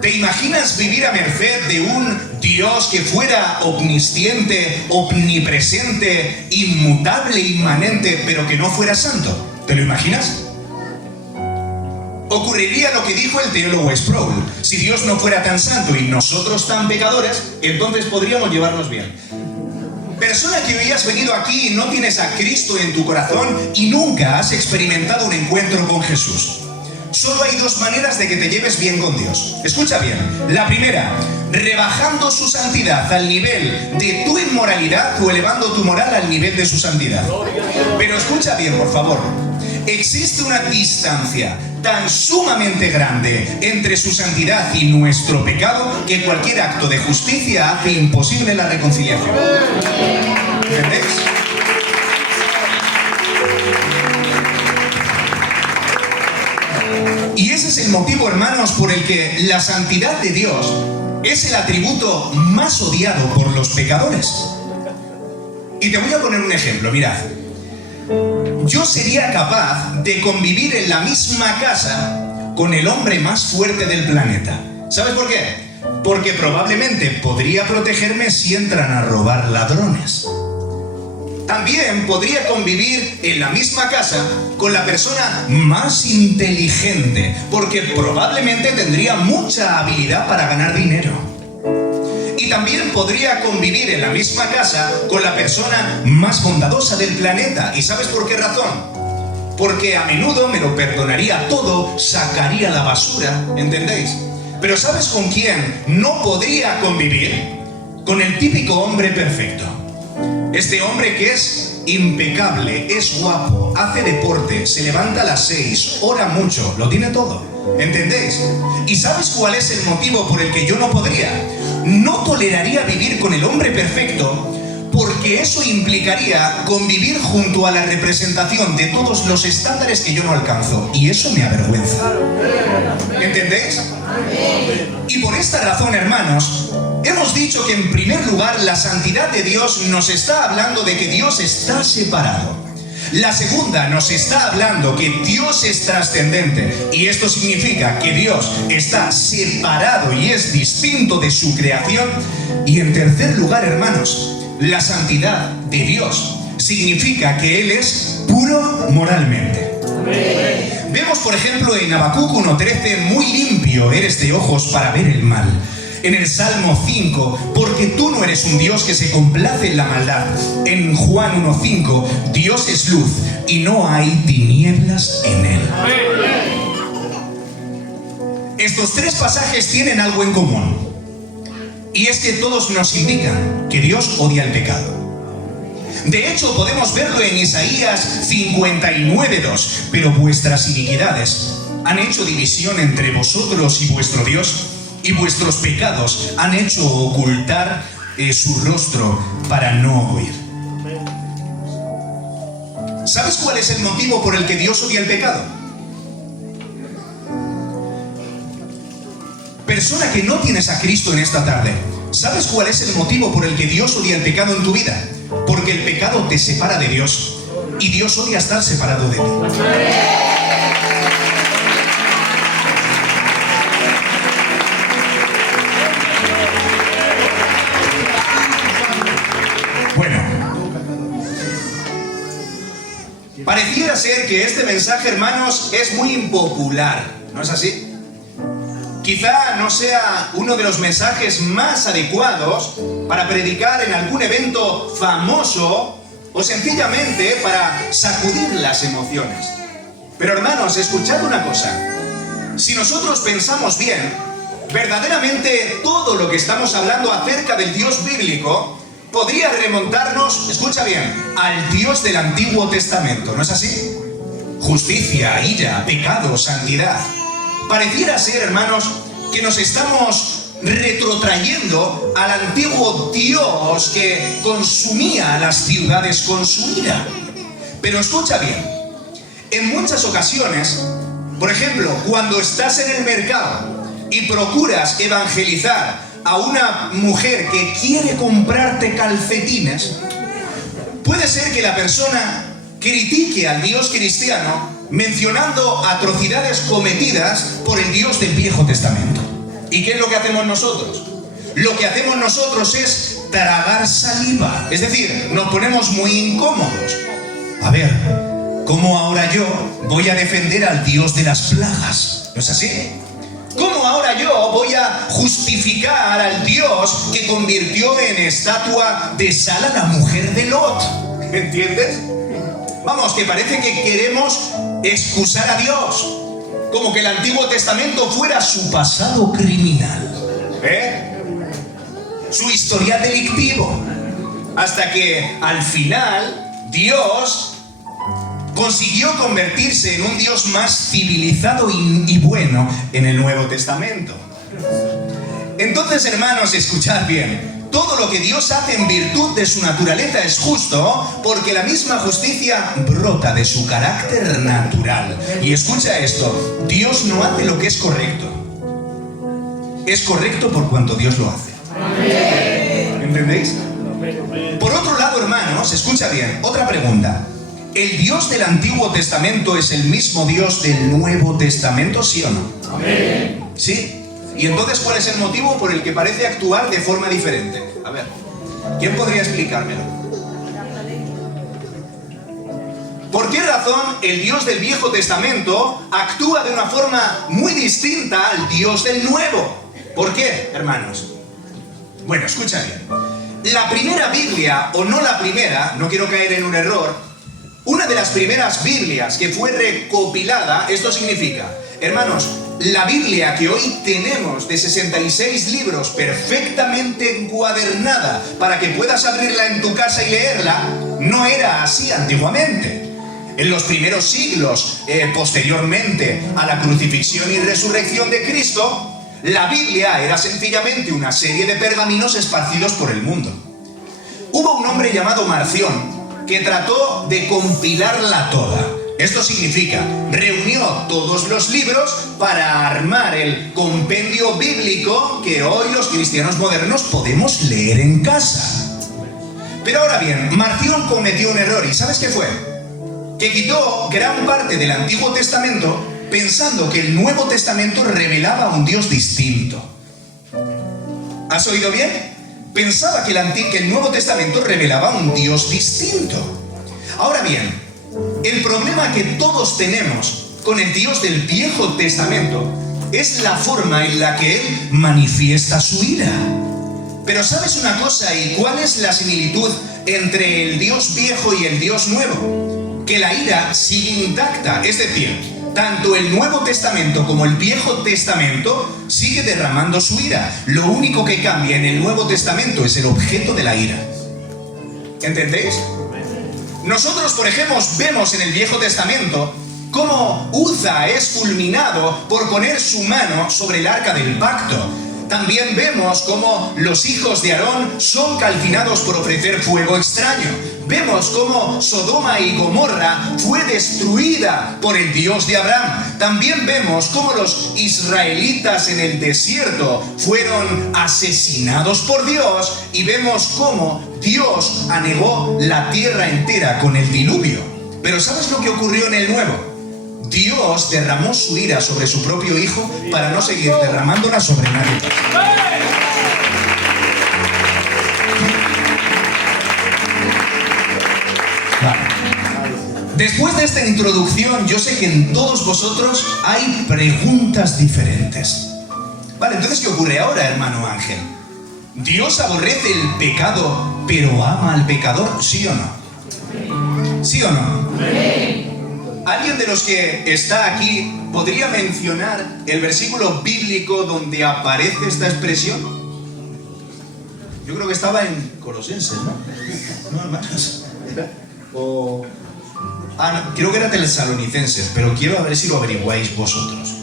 ¿te imaginas vivir a merced de un Dios que fuera omnisciente, omnipresente, inmutable, inmanente, pero que no fuera santo? ¿Te lo imaginas? Ocurriría lo que dijo el teólogo Sproul. Si Dios no fuera tan santo y nosotros tan pecadores, entonces podríamos llevarnos bien. Persona que hoy has venido aquí y no tienes a Cristo en tu corazón y nunca has experimentado un encuentro con Jesús. Solo hay dos maneras de que te lleves bien con Dios. Escucha bien. La primera, rebajando su santidad al nivel de tu inmoralidad o elevando tu moral al nivel de su santidad. Pero escucha bien, por favor. Existe una distancia tan sumamente grande entre su santidad y nuestro pecado que cualquier acto de justicia hace imposible la reconciliación. ¿Entendéis? Y ese es el motivo, hermanos, por el que la santidad de Dios es el atributo más odiado por los pecadores. Y te voy a poner un ejemplo, mirad. Yo sería capaz de convivir en la misma casa con el hombre más fuerte del planeta. ¿Sabes por qué? Porque probablemente podría protegerme si entran a robar ladrones. También podría convivir en la misma casa con la persona más inteligente, porque probablemente tendría mucha habilidad para ganar dinero. Y también podría convivir en la misma casa con la persona más bondadosa del planeta. ¿Y sabes por qué razón? Porque a menudo me lo perdonaría todo, sacaría la basura, ¿entendéis? Pero ¿sabes con quién no podría convivir? Con el típico hombre perfecto. Este hombre que es impecable, es guapo, hace deporte, se levanta a las 6, ora mucho, lo tiene todo. ¿Entendéis? ¿Y sabes cuál es el motivo por el que yo no podría? No toleraría vivir con el hombre perfecto porque eso implicaría convivir junto a la representación de todos los estándares que yo no alcanzo. Y eso me avergüenza. ¿Entendéis? Y por esta razón, hermanos, hemos dicho que en primer lugar la santidad de Dios nos está hablando de que Dios está separado. La segunda nos está hablando que Dios es trascendente y esto significa que Dios está separado y es distinto de su creación. Y en tercer lugar, hermanos, la santidad de Dios significa que Él es puro moralmente. Vemos, por ejemplo, en Habacuc 1:13, muy limpio eres de ojos para ver el mal. En el Salmo 5, porque tú no eres un Dios que se complace en la maldad. En Juan 1:5, Dios es luz y no hay tinieblas en Él. Estos tres pasajes tienen algo en común. Y es que todos nos indican que Dios odia el pecado. De hecho, podemos verlo en Isaías 59:2. Pero vuestras iniquidades han hecho división entre vosotros y vuestro Dios, y vuestros pecados han hecho ocultar su rostro para no oír. ¿Sabes cuál es el motivo por el que Dios odia el pecado? Persona que no tienes a Cristo en esta tarde, ¿sabes cuál es el motivo por el que Dios odia el pecado en tu vida? Porque el pecado te separa de Dios y Dios odia estar separado de ti. Bueno, pareciera ser que este mensaje, hermanos, es muy impopular, ¿no es así? Quizá no sea uno de los mensajes más adecuados para predicar en algún evento famoso o sencillamente para sacudir las emociones. Pero hermanos, escuchad una cosa. Si nosotros pensamos bien, verdaderamente todo lo que estamos hablando acerca del Dios bíblico podría remontarnos, escucha bien, al Dios del Antiguo Testamento, ¿no es así? Justicia, ira, pecado, santidad. Pareciera ser, hermanos, que nos estamos retrotrayendo al antiguo Dios que consumía las ciudades con su ira. Pero escucha bien, en muchas ocasiones, por ejemplo, cuando estás en el mercado y procuras evangelizar a una mujer que quiere comprarte calcetines, puede ser que la persona critique al Dios cristiano mencionando atrocidades cometidas por el Dios del Viejo Testamento. ¿Y qué es lo que hacemos nosotros? Lo que hacemos nosotros es tragar saliva, es decir, nos ponemos muy incómodos. A ver, ¿cómo ahora yo voy a defender al Dios de las plagas? ¿No es así? ¿Cómo ahora yo voy a justificar al Dios que convirtió en estatua de sal a la mujer de Lot? ¿Entiendes? Vamos, que parece que queremos excusar a Dios, como que el Antiguo Testamento fuera su pasado criminal, su historial delictivo, hasta que al final Dios consiguió convertirse en un Dios más civilizado y bueno en el Nuevo Testamento. Entonces, hermanos, escuchad bien. Todo lo que Dios hace en virtud de su naturaleza es justo, porque la misma justicia brota de su carácter natural. Y escucha esto, Dios no hace lo que es correcto. Es correcto por cuanto Dios lo hace. ¿Entendéis? Por otro lado, hermanos, escucha bien, otra pregunta. ¿El Dios del Antiguo Testamento es el mismo Dios del Nuevo Testamento, sí o no? ¿Sí? ¿Y entonces cuál es el motivo por el que parece actuar de forma diferente? A ver, ¿quién podría explicármelo? ¿Por qué razón el Dios del Viejo Testamento actúa de una forma muy distinta al Dios del Nuevo? ¿Por qué, hermanos? Bueno, escucha bien. La primera Biblia, o no la primera, no quiero caer en un error, una de las primeras Biblias que fue recopilada, esto significa, hermanos, la Biblia que hoy tenemos de 66 libros perfectamente encuadernada para que puedas abrirla en tu casa y leerla, no era así antiguamente. En los primeros siglos, posteriormente a la crucifixión y resurrección de Cristo, la Biblia era sencillamente una serie de pergaminos esparcidos por el mundo. Hubo un hombre llamado Marción que trató de compilarla toda. Esto significa, reunió todos los libros para armar el compendio bíblico que hoy los cristianos modernos podemos leer en casa. Pero ahora bien, Marción cometió un error, ¿y sabes qué fue? Que quitó gran parte del Antiguo Testamento pensando que el Nuevo Testamento revelaba un Dios distinto. ¿Has oído bien? Pensaba que el Nuevo Testamento revelaba un Dios distinto. Ahora bien, el problema que todos tenemos con el Dios del Viejo Testamento es la forma en la que Él manifiesta su ira. Pero ¿sabes una cosa? ¿Y cuál es la similitud entre el Dios viejo y el Dios nuevo? Que la ira sigue intacta, es decir, tanto el Nuevo Testamento como el Viejo Testamento sigue derramando su ira. Lo único que cambia en el Nuevo Testamento es el objeto de la ira. ¿Entendéis? Nosotros, por ejemplo, vemos en el Viejo Testamento cómo Uza es fulminado por poner su mano sobre el arca del pacto. También vemos cómo los hijos de Aarón son calcinados por ofrecer fuego extraño. Vemos cómo Sodoma y Gomorra fue destruida por el Dios de Abraham. También vemos cómo los israelitas en el desierto fueron asesinados por Dios, y vemos cómo Dios anegó la tierra entera con el diluvio. Pero ¿sabes lo que ocurrió en el Nuevo? Dios derramó su ira sobre su propio Hijo para no seguir derramándola sobre nadie. Después de esta introducción, yo sé que en todos vosotros hay preguntas diferentes. Vale, entonces, ¿qué ocurre ahora, hermano Ángel? ¿Dios aborrece el pecado, pero ama al pecador? ¿Sí o no? ¿Sí o no? ¿Alguien de los que está aquí podría mencionar el versículo bíblico donde aparece esta expresión? Yo creo que estaba en Colosenses, ¿no? No, hermanos. O... no, creo que era Tesalonicenses, pero quiero ver si lo averiguáis vosotros.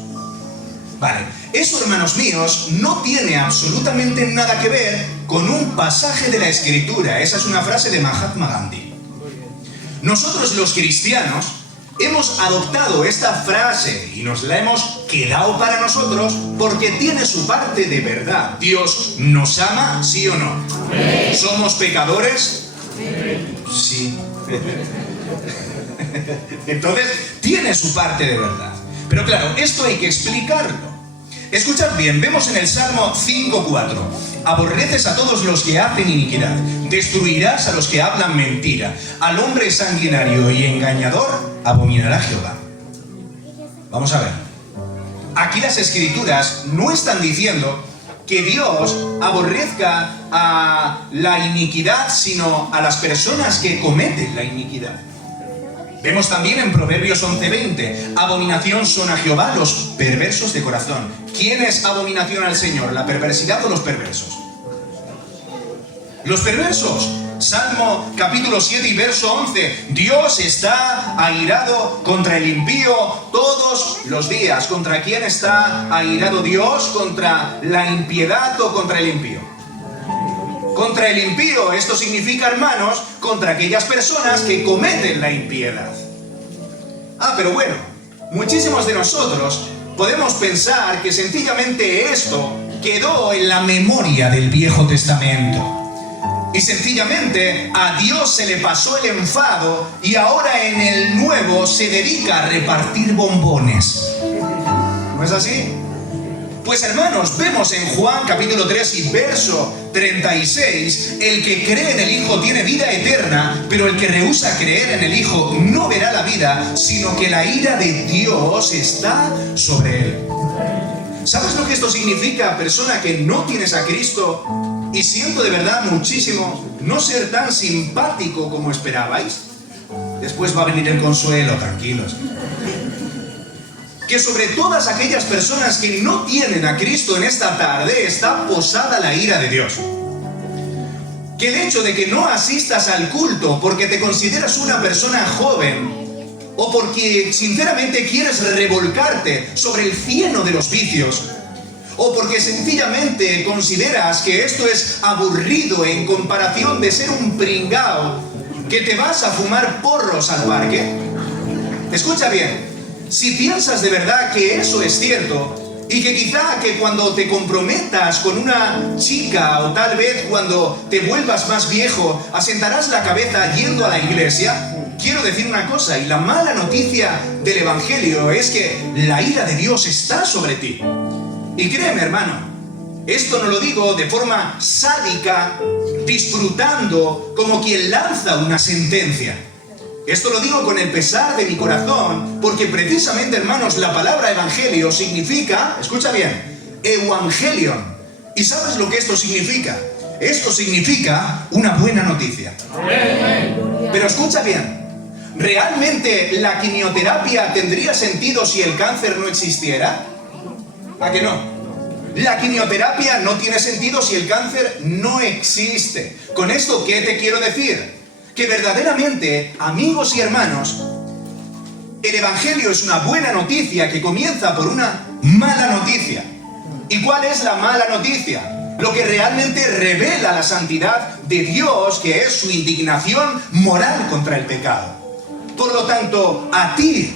Vale, eso, hermanos míos, no tiene absolutamente nada que ver con un pasaje de la Escritura. Esa es una frase de Mahatma Gandhi. Nosotros los cristianos hemos adoptado esta frase y nos la hemos quedado para nosotros porque tiene su parte de verdad. ¿Dios nos ama, sí o no? ¿Somos pecadores? Sí. Entonces, tiene su parte de verdad. Pero claro, esto hay que explicarlo. Escuchad bien, vemos en el Salmo 5:4. Aborreces a todos los que hacen iniquidad, destruirás a los que hablan mentira. Al hombre sanguinario y engañador abominará Jehová. Vamos a ver. Aquí las Escrituras no están diciendo que Dios aborrezca a la iniquidad, sino a las personas que cometen la iniquidad. Vemos también en Proverbios 11:20, abominación son a Jehová los perversos de corazón. ¿Quién es abominación al Señor? ¿La perversidad o los perversos? Los perversos. Salmo capítulo 7 y verso 11. Dios está airado contra el impío todos los días. ¿Contra quién está airado Dios? ¿Contra la impiedad o contra el impío? Contra el impío. Esto significa, hermanos, contra aquellas personas que cometen la impiedad. Pero bueno, muchísimos de nosotros podemos pensar que sencillamente esto quedó en la memoria del Viejo Testamento. Y sencillamente a Dios se le pasó el enfado y ahora en el Nuevo se dedica a repartir bombones. ¿No es así? Pues hermanos, vemos en Juan capítulo 3 y verso 36, el que cree en el Hijo tiene vida eterna, pero el que rehúsa creer en el Hijo no verá la vida, sino que la ira de Dios está sobre él. ¿Sabes lo que esto significa, persona que no tienes a Cristo? Y siento de verdad muchísimo no ser tan simpático como esperabais. Después va a venir el consuelo, tranquilos. Que sobre todas aquellas personas que no tienen a Cristo en esta tarde está posada la ira de Dios. Que el hecho de que no asistas al culto porque te consideras una persona joven o porque sinceramente quieres revolcarte sobre el cieno de los vicios, o porque sencillamente consideras que esto es aburrido en comparación de ser un pringao que te vas a fumar porros al parque. Escucha bien, si piensas de verdad que eso es cierto y que quizá que cuando te comprometas con una chica o tal vez cuando te vuelvas más viejo asentarás la cabeza yendo a la iglesia, quiero decir una cosa, y la mala noticia del Evangelio es que la ira de Dios está sobre ti. Y créeme, hermano, esto no lo digo de forma sádica, disfrutando como quien lanza una sentencia. Esto lo digo con el pesar de mi corazón, porque precisamente, hermanos, la palabra evangelio significa, escucha bien, evangelion. ¿Y sabes lo que esto significa? Esto significa una buena noticia. Pero escucha bien, ¿realmente la quimioterapia tendría sentido si el cáncer no existiera? ¿A que no? La quimioterapia no tiene sentido si el cáncer no existe. ¿Con esto qué te quiero decir? Que verdaderamente, amigos y hermanos, el Evangelio es una buena noticia que comienza por una mala noticia. ¿Y cuál es la mala noticia? Lo que realmente revela la santidad de Dios, que es su indignación moral contra el pecado. Por lo tanto, a ti,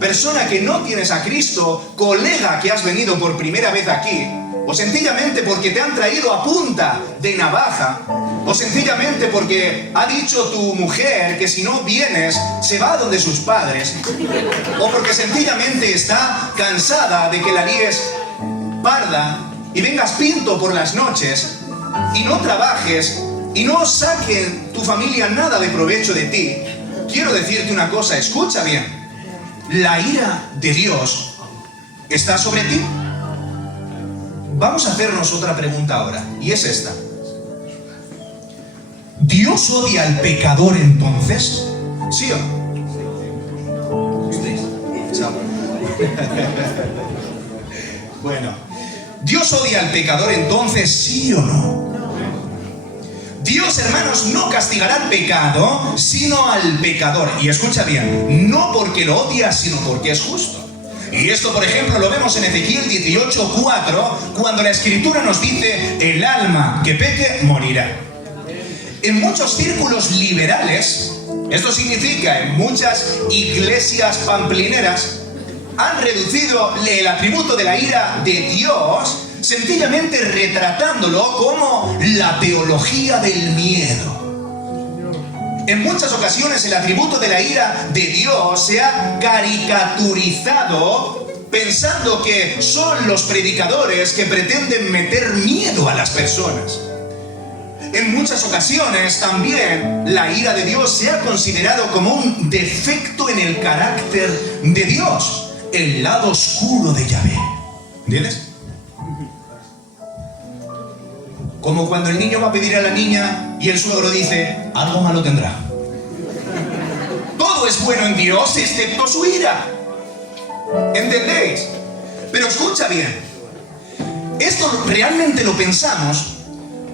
persona que no tienes a Cristo, colega que has venido por primera vez aquí, o sencillamente porque te han traído a punta de navaja, o sencillamente porque ha dicho tu mujer que si no vienes se va donde sus padres, o porque sencillamente está cansada de que la líes parda y vengas pinto por las noches y no trabajes y no saque tu familia nada de provecho de ti, quiero decirte una cosa, escucha bien. La ira de Dios está sobre ti. Vamos a hacernos otra pregunta ahora, y es esta. ¿Dios odia al pecador entonces? ¿Sí o no? ¿Ustedes? Chao. Bueno, ¿Dios odia al pecador entonces, sí o no? Dios, hermanos, no castigará al pecado, sino al pecador. Y escucha bien, no porque lo odia, sino porque es justo. Y esto, por ejemplo, lo vemos en Ezequiel 18:4, cuando la Escritura nos dice, el alma que peque morirá. En muchos círculos liberales, esto significa en muchas iglesias pamplineras, han reducido el atributo de la ira de Dios sencillamente retratándolo como la teología del miedo. En muchas ocasiones el atributo de la ira de Dios se ha caricaturizado pensando que son los predicadores que pretenden meter miedo a las personas. En muchas ocasiones también la ira de Dios se ha considerado como un defecto en el carácter de Dios, el lado oscuro de Yahvé. ¿Entiendes? Como cuando el niño va a pedir a la niña y el suegro dice, algo malo tendrá. Todo es bueno en Dios excepto su ira. ¿Entendéis? Pero escucha bien. Esto realmente lo pensamos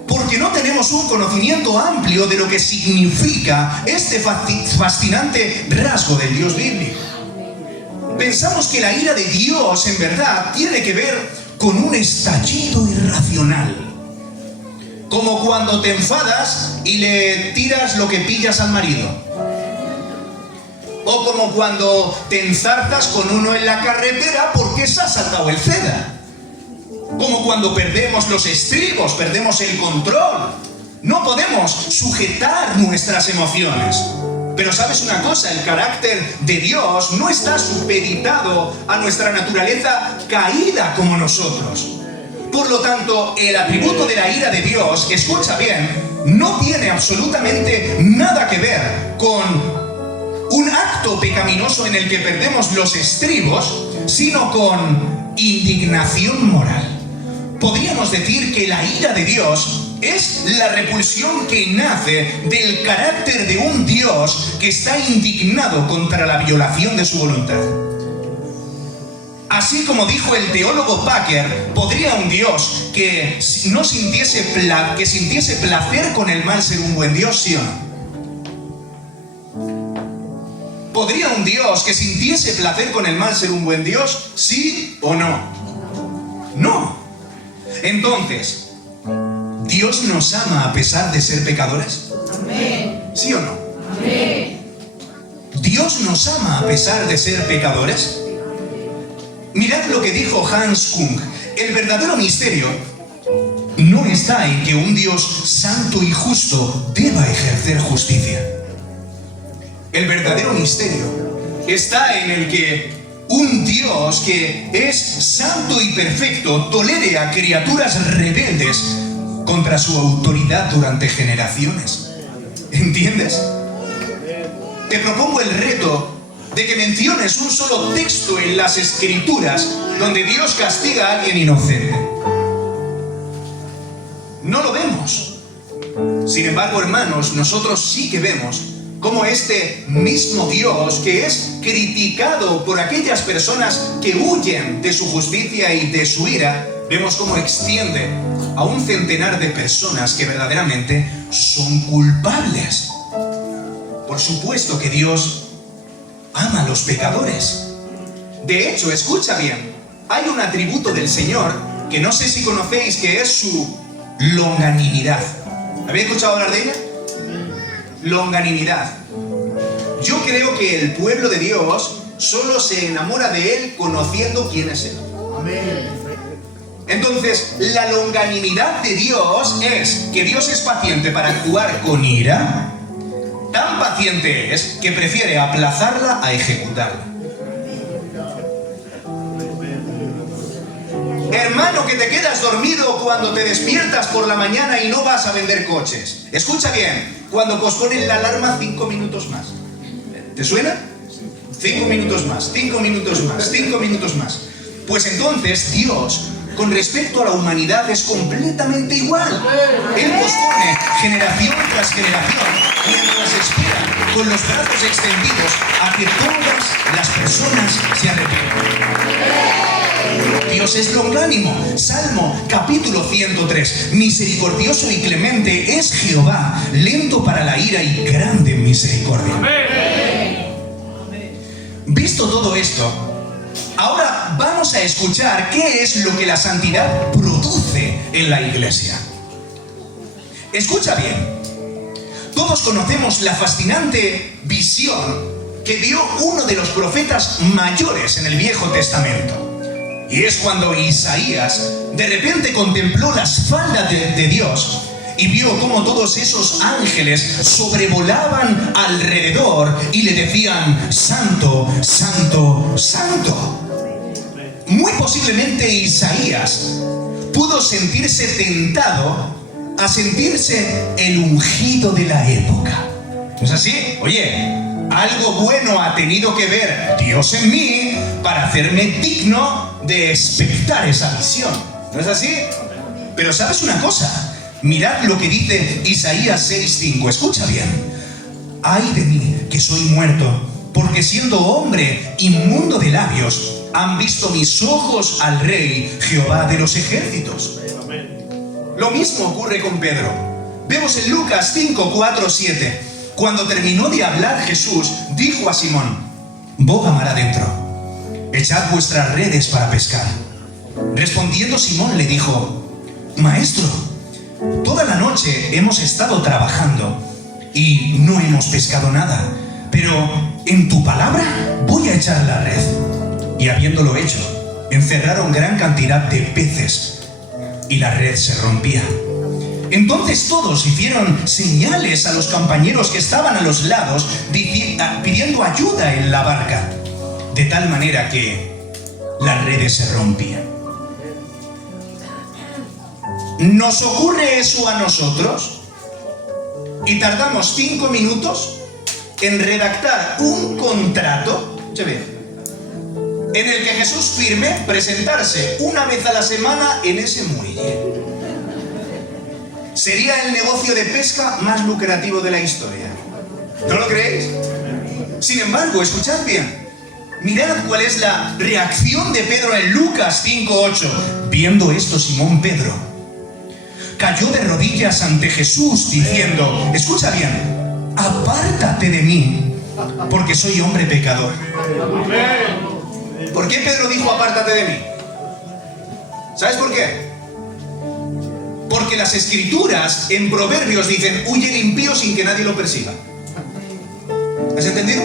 porque no tenemos un conocimiento amplio de lo que significa este fascinante rasgo del Dios bíblico. Pensamos que la ira de Dios en verdad tiene que ver con un estallido irracional. Como cuando te enfadas y le tiras lo que pillas al marido. O como cuando te enzarzas con uno en la carretera porque se ha saltado el ceda. Como cuando perdemos los estribos, perdemos el control. No podemos sujetar nuestras emociones. Pero ¿sabes una cosa? El carácter de Dios no está supeditado a nuestra naturaleza caída como nosotros. Por lo tanto, el atributo de la ira de Dios, escucha bien, no tiene absolutamente nada que ver con un acto pecaminoso en el que perdemos los estribos, sino con indignación moral. Podríamos decir que la ira de Dios es la repulsión que nace del carácter de un Dios que está indignado contra la violación de su voluntad. Así como dijo el teólogo Packer, ¿podría un Dios que no sintiese placer con el mal ser un buen Dios, sí o no? ¿Podría un Dios que sintiese placer con el mal ser un buen Dios, sí o no? No. Entonces, ¿Dios nos ama a pesar de ser pecadores? Amén. ¿Sí o no? Amén. ¿Dios nos ama a pesar de ser pecadores? Mirad lo que dijo Hans Kung. El verdadero misterio no está en que un Dios santo y justo deba ejercer justicia. El verdadero misterio está en el que un Dios que es santo y perfecto tolere a criaturas rebeldes contra su autoridad durante generaciones. ¿Entiendes? Te propongo el reto de que menciones un solo texto en las Escrituras donde Dios castiga a alguien inocente. No lo vemos. Sin embargo, hermanos, nosotros sí que vemos cómo este mismo Dios, que es criticado por aquellas personas que huyen de su justicia y de su ira, vemos cómo extiende a un centenar de personas que verdaderamente son culpables. Por supuesto que Dios ama a los pecadores. De hecho, escucha bien, hay un atributo del Señor que no sé si conocéis, que es su longanimidad. ¿Habéis escuchado hablar de ella? Longanimidad. Yo creo que el pueblo de Dios solo se enamora de Él conociendo quién es Él. Entonces, la longanimidad de Dios es que Dios es paciente para actuar con ira. Tan paciente es que prefiere aplazarla a ejecutarla. Hermano, que te quedas dormido cuando te despiertas por la mañana y no vas a vender coches. Escucha bien, cuando posponen la alarma 5 minutos más. ¿Te suena? 5 minutos más, 5 minutos más, 5 minutos más. Pues entonces Dios, con respecto a la humanidad, es completamente igual. Él pospone generación tras generación mientras espera con los brazos extendidos a que todas las personas se arrepientan. Dios es longánimo. Salmo capítulo 103. Misericordioso y clemente es Jehová, lento para la ira y grande en misericordia. Visto todo esto, ahora vamos a escuchar qué es lo que la santidad produce en la iglesia. Escucha bien. Todos conocemos la fascinante visión que vio uno de los profetas mayores en el Viejo Testamento. Y es cuando Isaías de repente contempló las faldas de Dios y vio cómo todos esos ángeles sobrevolaban alrededor y le decían: Santo, Santo, Santo. Muy posiblemente Isaías pudo sentirse tentado a sentirse el ungido de la época. ¿No es así? Oye, algo bueno ha tenido que ver Dios en mí para hacerme digno de expectar esa visión. ¿No es así? Pero ¿sabes una cosa? Mirad lo que dice Isaías 6:5. Escucha bien. Ay de mí, que soy muerto, porque siendo hombre inmundo de labios, han visto mis ojos al Rey, Jehová de los ejércitos. Lo mismo ocurre con Pedro. Vemos en Lucas 5:4-7. Cuando terminó de hablar Jesús, dijo a Simón: boga mar adentro, echad vuestras redes para pescar. Respondiendo Simón le dijo: Maestro, toda la noche hemos estado trabajando y no hemos pescado nada, pero en tu palabra voy a echar la red. Y habiéndolo hecho, encerraron gran cantidad de peces y la red se rompía. Entonces todos hicieron señales a los compañeros que estaban a los lados, pidiendo ayuda en la barca, de tal manera que las redes se rompían. ¿Nos ocurre eso a nosotros? Y tardamos 5 minutos en redactar un contrato, en el que Jesús firme presentarse una vez a la semana en ese muelle. Sería el negocio de pesca más lucrativo de la historia. ¿No lo creéis? Sin embargo, escuchad bien. Mirad cuál es la reacción de Pedro en Lucas 5:8. Viendo esto, Simón Pedro cayó de rodillas ante Jesús diciendo, escucha bien, apártate de mí, porque soy hombre pecador. ¿Por qué Pedro dijo apártate de mí? ¿Sabes por qué? Porque las escrituras en Proverbios dicen, huye el impío sin que nadie lo persiga. ¿Has entendido?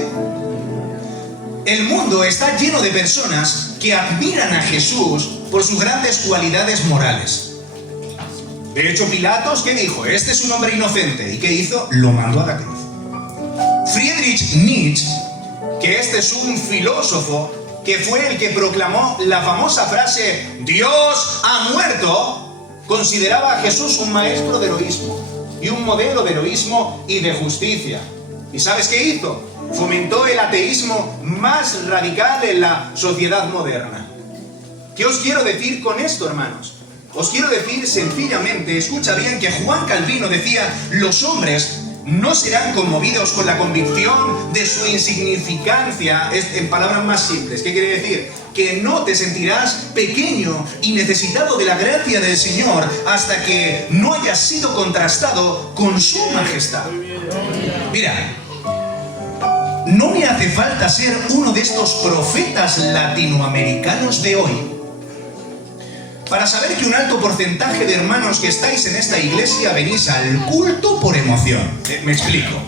El mundo está lleno de personas que admiran a Jesús por sus grandes cualidades morales. De hecho, Pilatos, ¿qué dijo? Este es un hombre inocente. ¿Y qué hizo? Lo mandó a la cruz. Friedrich Nietzsche, que este es un filósofo que fue el que proclamó la famosa frase Dios ha muerto, consideraba a Jesús un maestro de heroísmo y un modelo de heroísmo y de justicia. ¿Y sabes qué hizo? Fomentó el ateísmo más radical en la sociedad moderna. ¿Qué os quiero decir con esto, hermanos? Os quiero decir sencillamente, escucha bien, que Juan Calvino decía, los hombres no serán conmovidos con la convicción de su insignificancia, en palabras más simples. ¿Qué quiere decir? Que no te sentirás pequeño y necesitado de la gracia del Señor hasta que no hayas sido contrastado con su majestad. Mira, no me hace falta ser uno de estos profetas latinoamericanos de hoy para saber que un alto porcentaje de hermanos que estáis en esta iglesia venís al culto por emoción. Me explico.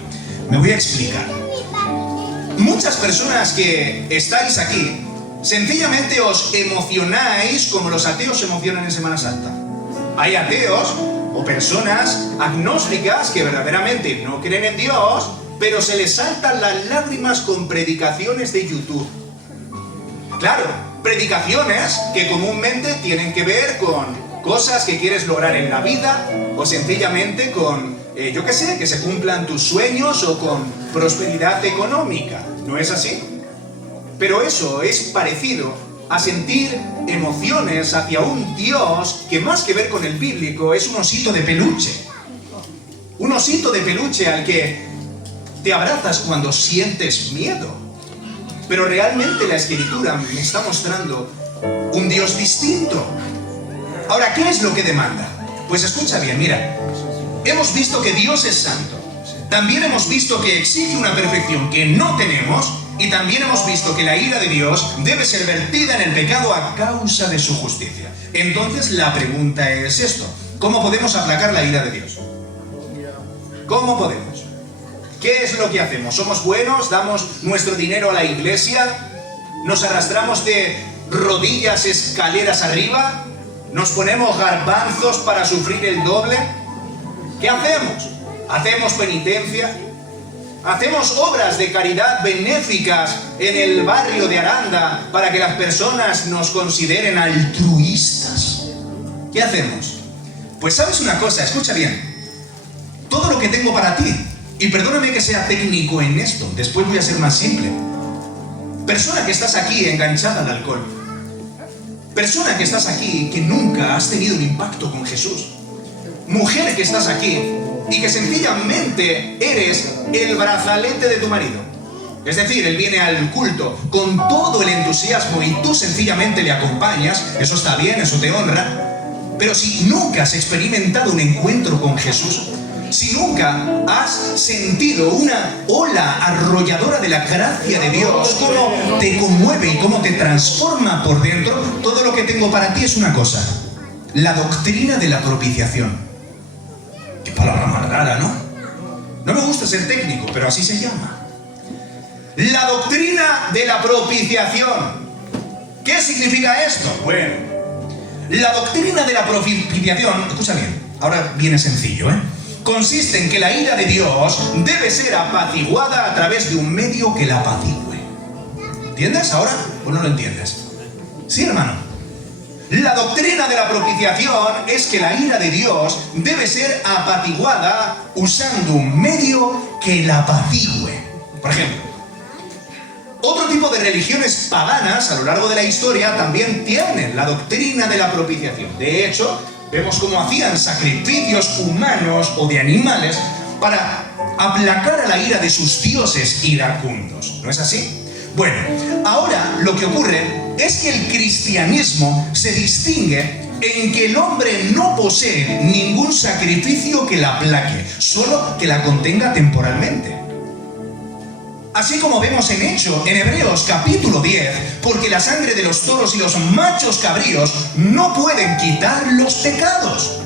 Me voy a explicar. Muchas personas que estáis aquí, sencillamente os emocionáis como los ateos se emocionan en Semana Santa. Hay ateos o personas agnósticas que verdaderamente no creen en Dios, pero se les saltan las lágrimas con predicaciones de YouTube. Claro, predicaciones que comúnmente tienen que ver con cosas que quieres lograr en la vida o sencillamente con, yo qué sé, que se cumplan tus sueños o con prosperidad económica. ¿No es así? Pero eso es parecido a sentir emociones hacia un Dios que más que ver con el bíblico es un osito de peluche. Un osito de peluche al que te abrazas cuando sientes miedo. Pero realmente la Escritura me está mostrando un Dios distinto. Ahora, ¿qué es lo que demanda? Pues escucha bien, mira. Hemos visto que Dios es santo. También hemos visto que exige una perfección que no tenemos. Y también hemos visto que la ira de Dios debe ser vertida en el pecado a causa de su justicia. Entonces la pregunta es esto: ¿cómo podemos aplacar la ira de Dios? ¿Cómo podemos? ¿Qué es lo que hacemos? ¿Somos buenos? ¿Damos nuestro dinero a la iglesia? ¿Nos arrastramos de rodillas escaleras arriba? ¿Nos ponemos garbanzos para sufrir el doble? ¿Qué hacemos? ¿Hacemos penitencia? ¿Hacemos obras de caridad benéficas en el barrio de Aranda para que las personas nos consideren altruistas? ¿Qué hacemos? Pues sabes una cosa, escucha bien. Todo lo que tengo para ti, y perdóname que sea técnico en esto, después voy a ser más simple. Persona que estás aquí enganchada al alcohol. Persona que estás aquí que nunca has tenido un impacto con Jesús. Mujer que estás aquí y que sencillamente eres el brazalete de tu marido. Es decir, él viene al culto con todo el entusiasmo y tú sencillamente le acompañas. Eso está bien, eso te honra. Pero si nunca has experimentado un encuentro con Jesús, si nunca has sentido una ola arrolladora de la gracia de Dios, cómo te conmueve y cómo te transforma por dentro, todo lo que tengo para ti es una cosa: la doctrina de la propiciación. Qué palabra más rara, ¿no? No me gusta ser técnico, pero así se llama. La doctrina de la propiciación. ¿Qué significa esto? Bueno, la doctrina de la propiciación, escucha bien, ahora viene sencillo, consiste en que la ira de Dios debe ser apaciguada a través de un medio que la apacigüe. ¿Entiendes ahora o no lo entiendes? Sí, hermano. La doctrina de la propiciación es que la ira de Dios debe ser apaciguada usando un medio que la apacigüe. Por ejemplo, otro tipo de religiones paganas a lo largo de la historia también tienen la doctrina de la propiciación. De hecho, vemos cómo hacían sacrificios humanos o de animales para aplacar a la ira de sus dioses iracundos. ¿No es así? Bueno, ahora lo que ocurre es que el cristianismo se distingue en que el hombre no posee ningún sacrificio que la aplaque, solo que la contenga temporalmente. Así como vemos en Hebreos capítulo 10, porque la sangre de los toros y los machos cabríos no pueden quitar los pecados.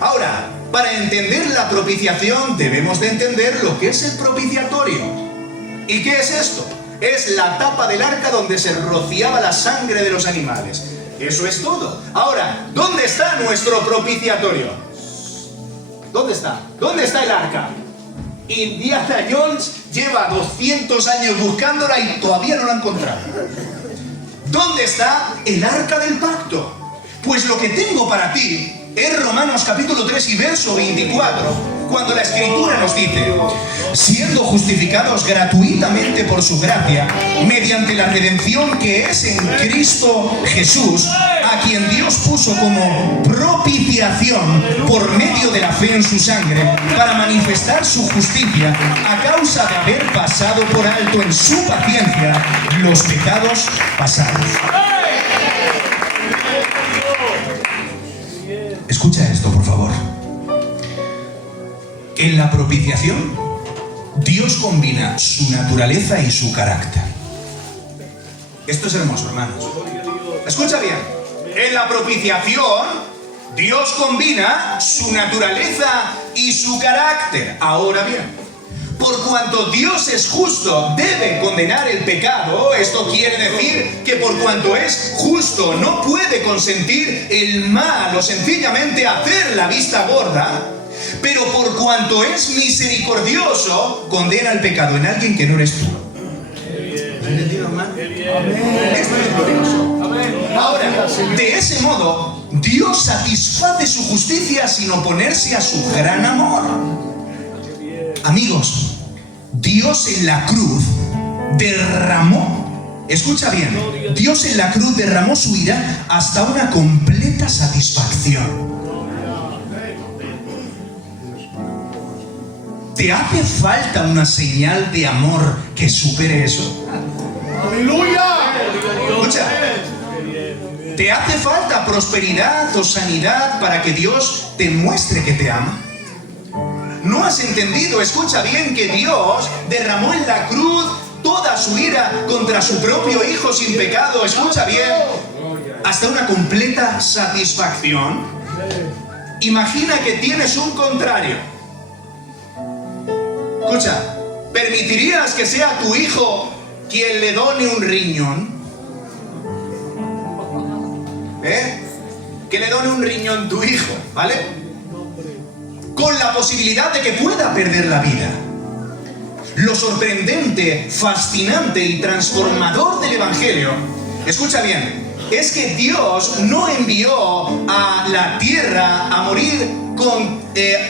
Ahora, para entender la propiciación debemos de entender lo que es el propiciatorio. ¿Y qué es esto? Es la tapa del arca donde se rociaba la sangre de los animales. Eso es todo. Ahora, ¿dónde está nuestro propiciatorio? ¿Dónde está? ¿Dónde está el arca? Indiana Jones lleva 200 años buscándola y todavía no la ha encontrado. ¿Dónde está el arca del pacto? Pues lo que tengo para ti es Romanos capítulo 3 y verso 24, cuando la Escritura nos dice: siendo justificados gratuitamente por su gracia, mediante la redención que es en Cristo Jesús, a quien Dios puso como propiciación por medio de la fe en su sangre, para manifestar su justicia a causa de haber pasado por alto en su paciencia los pecados pasados. Escucha esto, por favor. En la propiciación, Dios combina su naturaleza y su carácter. Esto es hermoso, hermanos. Escucha bien. En la propiciación, Dios combina su naturaleza y su carácter. Ahora bien, por cuanto Dios es justo, debe condenar el pecado. Esto quiere decir que por cuanto es justo, no puede consentir el mal o sencillamente hacer la vista gorda. Pero por cuanto es misericordioso, condena el pecado en alguien que no eres tú. ¿Entendido, hermano? Esto es glorioso. Ahora, de ese modo, Dios satisface su justicia sin oponerse a su gran amor. Amigos, Dios en la cruz derramó, escucha bien, Dios en la cruz derramó su ira hasta una completa satisfacción. ¿Te hace falta una señal de amor que supere eso? ¡Aleluya! Escucha, ¿te hace falta prosperidad o sanidad para que Dios te muestre que te ama? ¿No has entendido, escucha bien, que Dios derramó en la cruz toda su ira contra su propio Hijo sin pecado? Escucha bien, hasta una completa satisfacción. Imagina que tienes un contrario. Escucha, ¿permitirías que sea tu hijo quien le done un riñón? Que le done un riñón tu hijo, ¿vale? Con la posibilidad de que pueda perder la vida. Lo sorprendente, fascinante y transformador del Evangelio, escucha bien, es que Dios no envió a la tierra a morir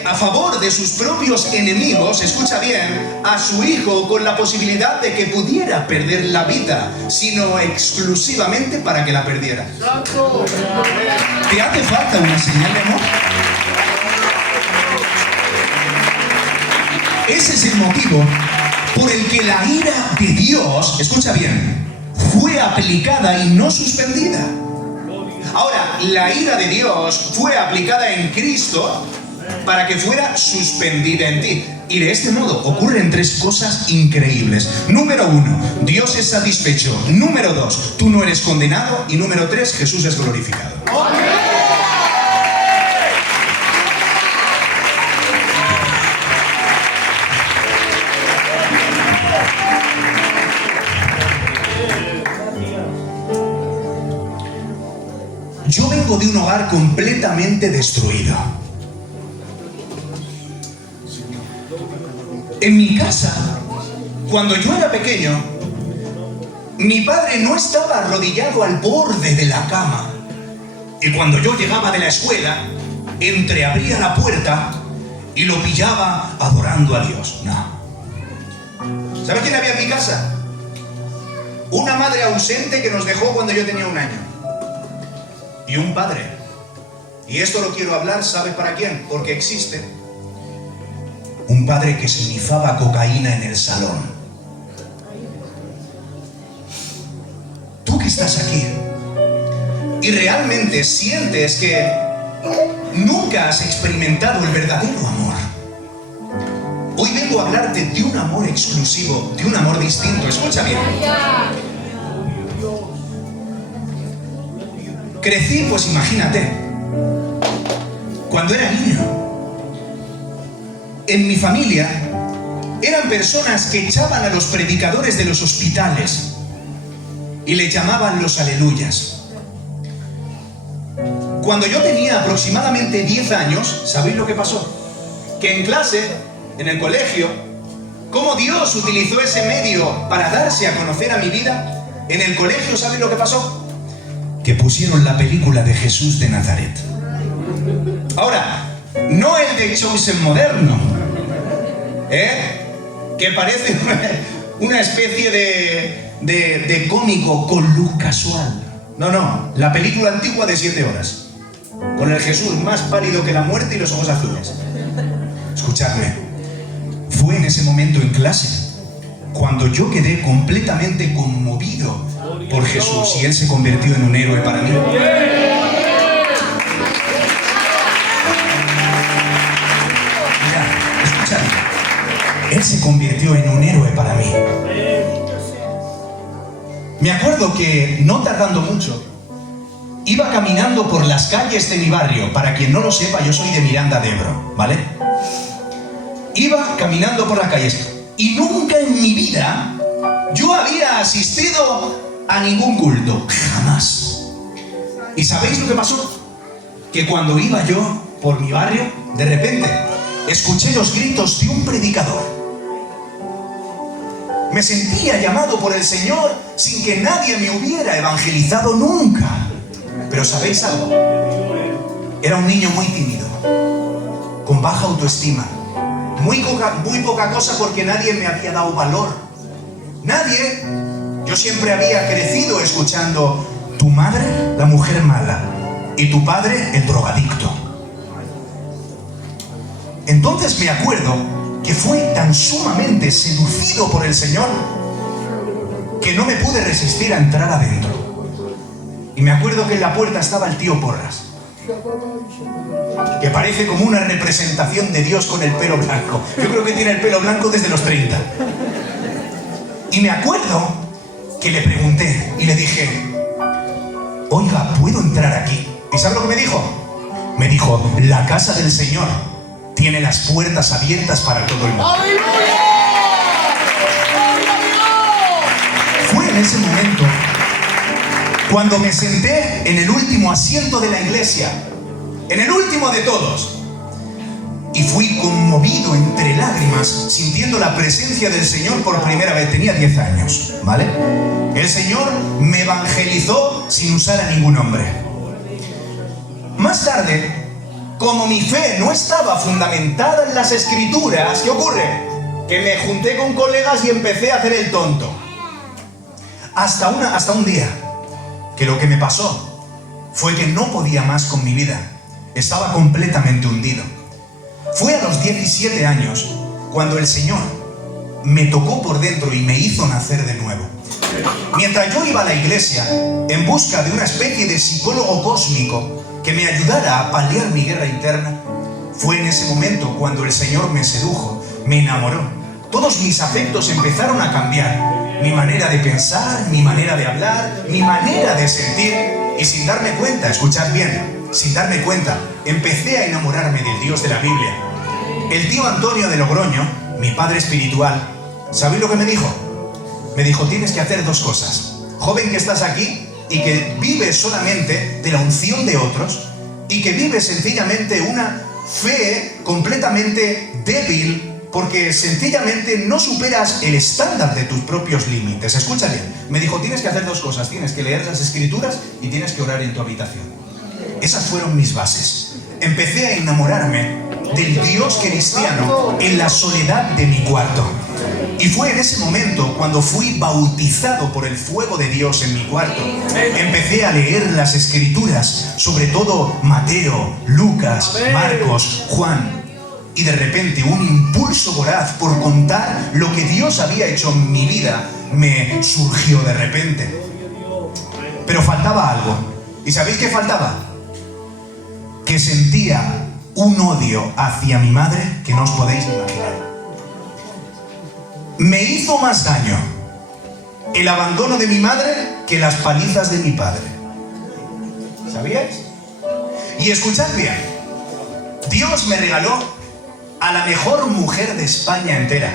a favor de sus propios enemigos, escucha bien, a su Hijo con la posibilidad de que pudiera perder la vida, sino exclusivamente para que la perdiera. ¿Te hace falta una señal de amor? Ese es el motivo por el que la ira de Dios, escucha bien, fue aplicada y no suspendida. Ahora, la ira de Dios fue aplicada en Cristo para que fuera suspendida en ti. Y de este modo ocurren tres cosas increíbles. Número 1, Dios es satisfecho. Número 2, tú no eres condenado. Y número 3, Jesús es glorificado. Yo vengo de un hogar completamente destruido. En mi casa, cuando yo era pequeño, mi padre no estaba arrodillado al borde de la cama. Y cuando yo llegaba de la escuela, entreabría la puerta y lo pillaba adorando a Dios. No. ¿Sabe quién había en mi casa? Una madre ausente que nos dejó cuando yo tenía 1 año. Y un padre. Y esto lo quiero hablar, ¿sabe para quién? Porque existe. Un padre que se nifaba cocaína en el salón. Tú que estás aquí y realmente sientes que nunca has experimentado el verdadero amor, hoy vengo a hablarte de un amor exclusivo, de un amor distinto. Escucha bien. Crecí, pues imagínate, cuando era niño, en mi familia eran personas que echaban a los predicadores de los hospitales y le llamaban los aleluyas. Cuando yo tenía aproximadamente 10 años, ¿sabéis lo que pasó? Que en clase, en el colegio, ¿cómo Dios utilizó ese medio para darse a conocer a mi vida? En el colegio, ¿sabéis lo que pasó? Que pusieron la película de Jesús de Nazaret. Ahora, no el de Chosen moderno, que parece una especie de cómico con luz casual. No, la película antigua de 7 horas, con el Jesús más pálido que la muerte y los ojos azules. Escuchadme, fue en ese momento en clase cuando yo quedé completamente conmovido por Jesús y Él se convirtió en un héroe para mí. Mira, escúchame. Él se convirtió en un héroe para mí. Me acuerdo que, no tardando mucho, iba caminando por las calles de mi barrio. Para quien no lo sepa, yo soy de Miranda de Ebro, ¿vale? Iba caminando por las calles y nunca en mi vida yo había asistido a ningún culto, jamás. ¿Y sabéis lo que pasó? Que cuando iba yo por mi barrio, de repente escuché los gritos de un predicador. Me sentía llamado por el Señor sin que nadie me hubiera evangelizado nunca. Pero ¿sabéis algo? Era un niño muy tímido, con baja autoestima, muy poca cosa porque nadie me había dado valor. Nadie. Yo siempre había crecido escuchando: tu madre, la mujer mala, y tu padre, el drogadicto. Entonces me acuerdo que fui tan sumamente seducido por el Señor que no me pude resistir a entrar adentro. Y me acuerdo que en la puerta estaba el tío Porras, que parece como una representación de Dios con el pelo blanco. Yo creo que tiene el pelo blanco desde los 30. Y me acuerdo que le pregunté y le dije: oiga, ¿puedo entrar aquí? ¿Y sabe lo que me dijo? Me dijo: la casa del Señor tiene las puertas abiertas para todo el mundo. Fue en ese momento cuando me senté en el último asiento de la iglesia, en el último de todos, y fui conmovido entre lágrimas, sintiendo la presencia del Señor por primera vez. Tenía 10 años, ¿vale? El Señor me evangelizó sin usar a ningún hombre. Más tarde, como mi fe no estaba fundamentada en las Escrituras, ¿qué ocurre? Que me junté con colegas y empecé a hacer el tonto. Hasta un día, que lo que me pasó fue que no podía más con mi vida. Estaba completamente hundido. Fue a los 17 años cuando el Señor me tocó por dentro y me hizo nacer de nuevo. Mientras yo iba a la iglesia en busca de una especie de psicólogo cósmico que me ayudara a paliar mi guerra interna, fue en ese momento cuando el Señor me sedujo, me enamoró. Todos mis afectos empezaron a cambiar. Mi manera de pensar, mi manera de hablar, mi manera de sentir. Y sin darme cuenta, escuchad bien, sin darme cuenta, empecé a enamorarme del Dios de la Biblia. El tío Antonio de Logroño, mi padre espiritual, ¿sabéis lo que me dijo? Me dijo: tienes que hacer dos cosas. Joven que estás aquí y que vives solamente de la unción de otros y que vives sencillamente una fe completamente débil porque sencillamente no superas el estándar de tus propios límites. Escucha bien, me dijo: tienes que hacer dos cosas, tienes que leer las Escrituras y tienes que orar en tu habitación. Esas fueron mis bases. Empecé a enamorarme del Dios cristiano en la soledad de mi cuarto. Y fue en ese momento cuando fui bautizado por el fuego de Dios en mi cuarto. Empecé a leer las Escrituras, sobre todo Mateo, Lucas, Marcos, Juan. Y de repente un impulso voraz por contar lo que Dios había hecho en mi vida me surgió de repente. Pero faltaba algo. ¿Y sabéis qué faltaba? Que sentía un odio hacia mi madre que no os podéis imaginar. Me hizo más daño el abandono de mi madre que las palizas de mi padre. ¿Sabíais? Y escuchad bien, Dios me regaló a la mejor mujer de España entera.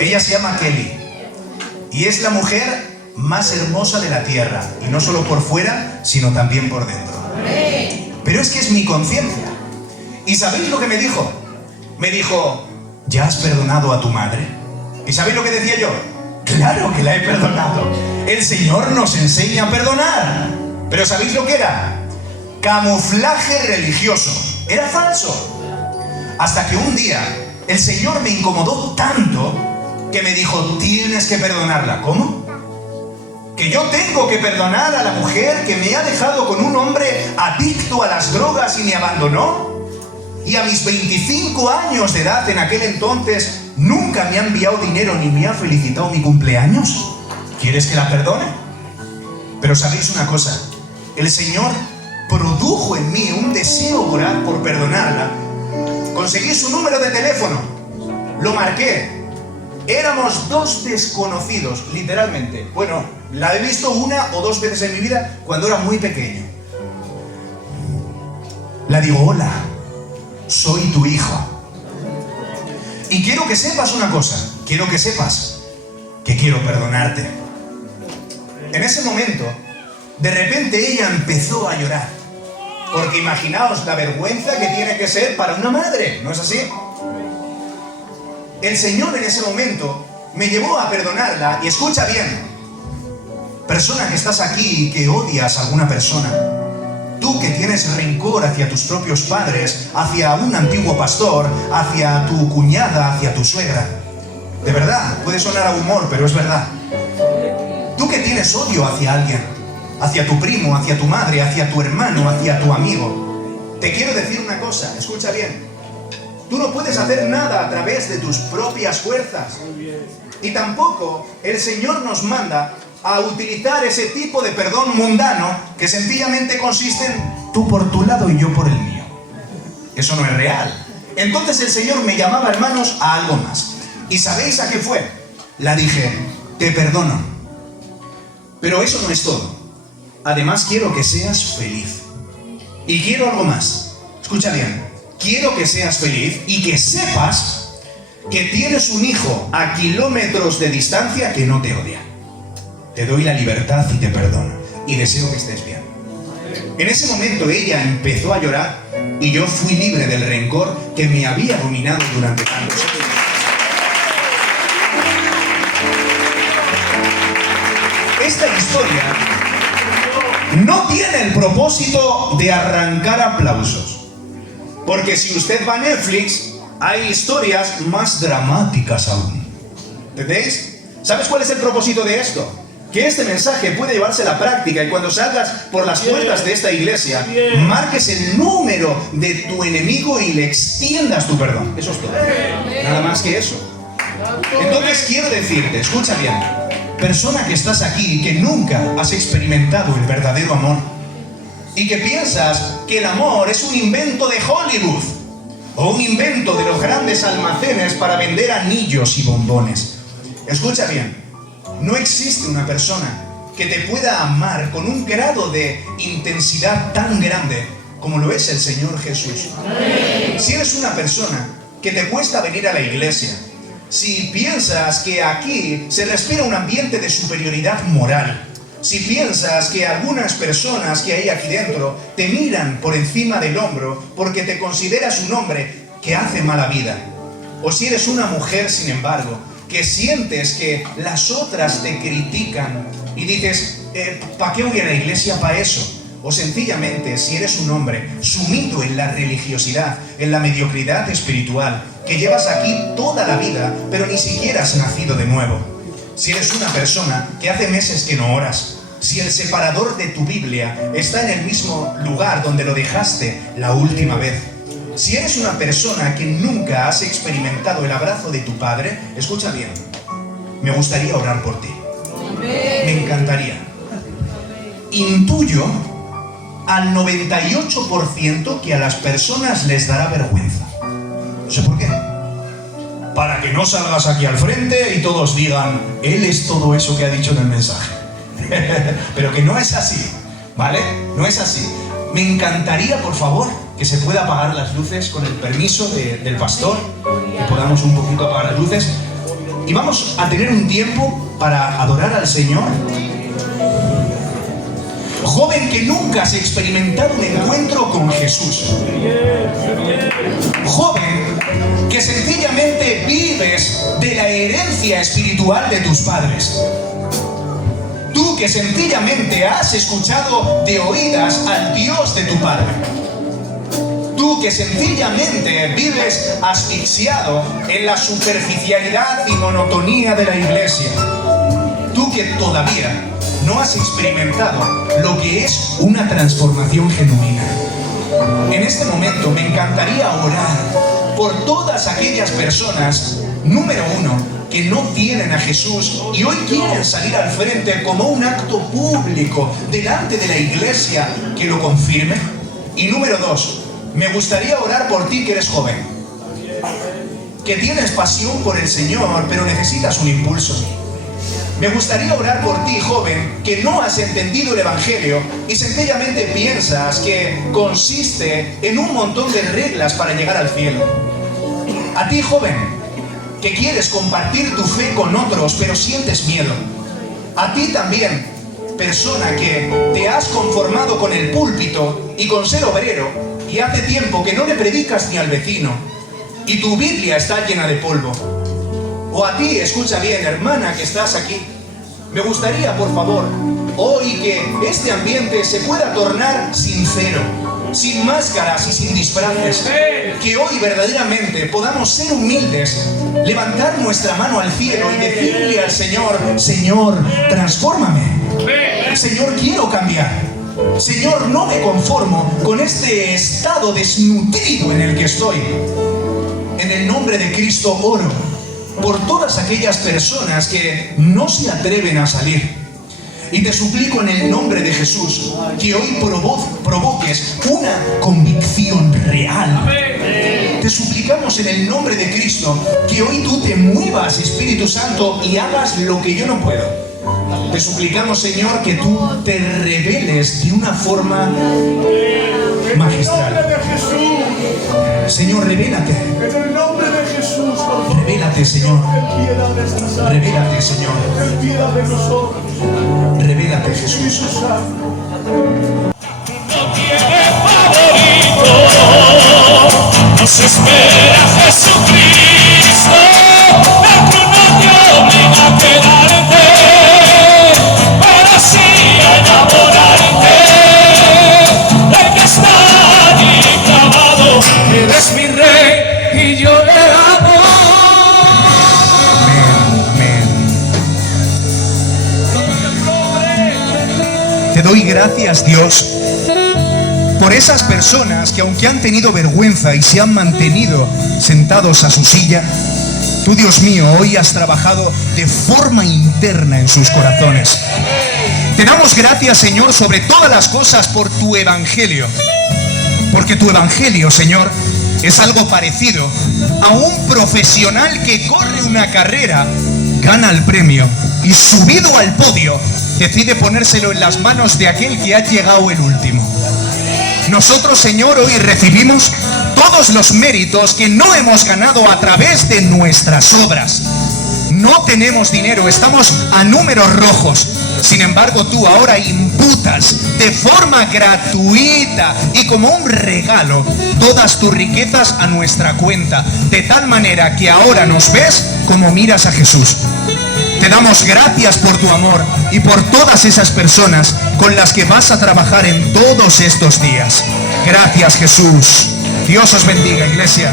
Ella se llama Kelly y es la mujer más hermosa de la tierra, y no solo por fuera, sino también por dentro. Pero es que es mi conciencia. ¿Y sabéis lo que me dijo? Me dijo: ¿ya has perdonado a tu madre? ¿Y sabéis lo que decía yo? Claro que la he perdonado. El Señor nos enseña a perdonar. Pero ¿sabéis lo que era? Camuflaje religioso. Era falso. Hasta que un día el Señor me incomodó tanto que me dijo: tienes que perdonarla. ¿Cómo? Que yo tengo que perdonar a la mujer que me ha dejado con un hombre adicto a las drogas y me abandonó. Y a mis 25 años de edad en aquel entonces nunca me ha enviado dinero ni me ha felicitado mi cumpleaños. ¿Quieres que la perdone? Pero ¿sabéis una cosa? El Señor produjo en mí un deseo voraz por perdonarla. Conseguí su número de teléfono, lo marqué Éramos dos desconocidos, literalmente. Bueno, la he visto una o dos veces en mi vida cuando era muy pequeño. La digo, hola, soy tu hijo. Y quiero que sepas una cosa, quiero que sepas que quiero perdonarte. En ese momento, de repente ella empezó a llorar. Porque imaginaos la vergüenza que tiene que ser para una madre, ¿no es así? El Señor en ese momento me llevó a perdonarla. Y escucha bien, persona que estás aquí y que odias a alguna persona, tú que tienes rencor hacia tus propios padres, hacia un antiguo pastor, hacia tu cuñada, hacia tu suegra. De verdad, puede sonar a humor, pero es verdad. Tú que tienes odio hacia alguien, hacia tu primo, hacia tu madre, hacia tu hermano, hacia tu amigo, te quiero decir una cosa, escucha bien. Tú no puedes hacer nada a través de tus propias fuerzas. Y tampoco el Señor nos manda a utilizar ese tipo de perdón mundano que sencillamente consiste en tú por tu lado y yo por el mío. Eso no es real. Entonces el Señor me llamaba, hermanos, a algo más. ¿Y sabéis a qué fue? La dije, te perdono. Pero eso no es todo. Además quiero que seas feliz. Y quiero algo más. Escucha bien. Quiero que seas feliz y que sepas que tienes un hijo a kilómetros de distancia que no te odia. Te doy la libertad y te perdono. Y deseo que estés bien. En ese momento ella empezó a llorar y yo fui libre del rencor que me había dominado durante tantos años. Esta historia no tiene el propósito de arrancar aplausos. Porque si usted va a Netflix, hay historias más dramáticas aún. ¿Entendéis? ¿Sabes cuál es el propósito de esto? Que este mensaje puede llevarse a la práctica y cuando salgas por las puertas de esta iglesia, marques el número de tu enemigo y le extiendas tu perdón. Eso es todo. Nada más que eso. Entonces quiero decirte, escucha bien, persona que estás aquí y que nunca has experimentado el verdadero amor, y que piensas que el amor es un invento de Hollywood o un invento de los grandes almacenes para vender anillos y bombones. Escucha bien, no existe una persona que te pueda amar con un grado de intensidad tan grande como lo es el Señor Jesús. Si eres una persona que te cuesta venir a la iglesia, si piensas que aquí se respira un ambiente de superioridad moral, si piensas que algunas personas que hay aquí dentro te miran por encima del hombro porque te consideras un hombre que hace mala vida, o si eres una mujer, sin embargo, que sientes que las otras te critican y dices, ¿para qué voy a la iglesia para eso? O sencillamente, si eres un hombre sumido en la religiosidad, en la mediocridad espiritual, que llevas aquí toda la vida, pero ni siquiera has nacido de nuevo. Si eres una persona que hace meses que no oras, si el separador de tu Biblia está en el mismo lugar donde lo dejaste la última vez, si eres una persona que nunca has experimentado el abrazo de tu padre, escucha bien, me gustaría orar por ti. Me encantaría. Intuyo al 98% que a las personas les dará vergüenza. No sé por qué. Para que no salgas aquí al frente y todos digan, él es todo eso que ha dicho en el mensaje. Pero que no es así, ¿vale? No es así. Me encantaría, por favor, que se pueda apagar las luces con el permiso del pastor, que podamos un poquito apagar las luces. Y vamos a tener un tiempo para adorar al Señor. Joven que nunca has experimentado un encuentro con Jesús. Joven que sencillamente vives de la herencia espiritual de tus padres. Tú que sencillamente has escuchado de oídas al Dios de tu padre. Tú que sencillamente vives asfixiado en la superficialidad y monotonía de la iglesia. Tú que todavía no has experimentado lo que es una transformación genuina. En este momento me encantaría orar por todas aquellas personas, número uno, que no tienen a Jesús y hoy quieren salir al frente como un acto público delante de la iglesia que lo confirme. Y número dos, me gustaría orar por ti que eres joven, que tienes pasión por el Señor, pero necesitas un impulso. Me gustaría orar por ti, joven, que no has entendido el Evangelio y sencillamente piensas que consiste en un montón de reglas para llegar al cielo. A ti, joven, que quieres compartir tu fe con otros, pero sientes miedo. A ti también, persona que te has conformado con el púlpito y con ser obrero, y hace tiempo que no le predicas ni al vecino, y tu Biblia está llena de polvo. O a ti, escucha bien, hermana que estás aquí, me gustaría, por favor, hoy que este ambiente se pueda tornar sincero, sin máscaras y sin disfraces, que hoy verdaderamente podamos ser humildes, levantar nuestra mano al cielo y decirle al Señor: Señor, transfórmame. Señor, quiero cambiar. Señor, no me conformo con este estado desnutrido en el que estoy. En el nombre de Cristo oro por todas aquellas personas que no se atreven a salir. Y te suplico en el nombre de Jesús que hoy provoques una convicción real. Te suplicamos en el nombre de Cristo que hoy tú te muevas, Espíritu Santo, y hagas lo que yo no puedo. Te suplicamos, Señor, que tú te reveles de una forma magistral. Señor, revélate. En el nombre de Jesús, por favor. Revélate, Señor. Ten piedad de esta sangre. Revélate, Señor. Ten piedad de nosotros. Revélate, Jesús. Espíritu Santo. No tiene favorito, nos espera Jesucristo. La cruz no te obliga a quedarte, pero sí a enamorarte. El que está allí clavado, Él es mi rey y yo le amo. Te doy gracias, Dios, por esas personas que, aunque han tenido vergüenza y se han mantenido sentados a su silla, tú, Dios mío, hoy has trabajado de forma interna en sus corazones. Te damos gracias, Señor, sobre todas las cosas por tu Evangelio, porque tu Evangelio, Señor, es algo parecido a un profesional que corre una carrera, gana el premio y, subido al podio, decide ponérselo en las manos de aquel que ha llegado el último. Nosotros, Señor, hoy recibimos todos los méritos que no hemos ganado a través de nuestras obras. No tenemos dinero, estamos a números rojos. Sin embargo, tú ahora imputas de forma gratuita y como un regalo todas tus riquezas a nuestra cuenta, de tal manera que ahora nos ves como miras a Jesús. Te damos gracias por tu amor y por todas esas personas con las que vas a trabajar en todos estos días. Gracias, Jesús. Dios os bendiga, iglesia.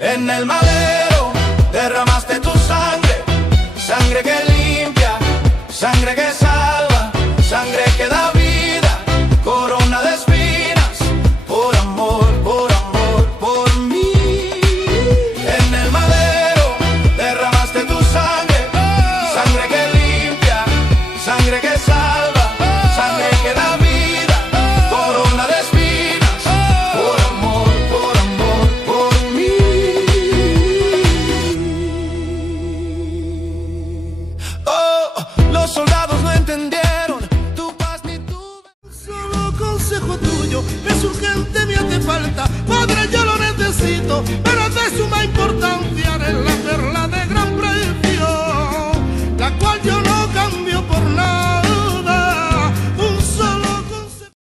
En el madero derramaste tu sangre, sangre que limpia, sangre que salva, sangre que da vida, corona de espinas, por amor, por mí. En el madero derramaste tu sangre, sangre que limpia, sangre que salva, sangre que da vida, corona de espinas, por amor, por mí. Oh, los soldados no entendieron tu paz ni tu... Solo consejo tuyo es urgente, me hace falta. Padre, yo lo necesito, pero de suma importancia en la perla.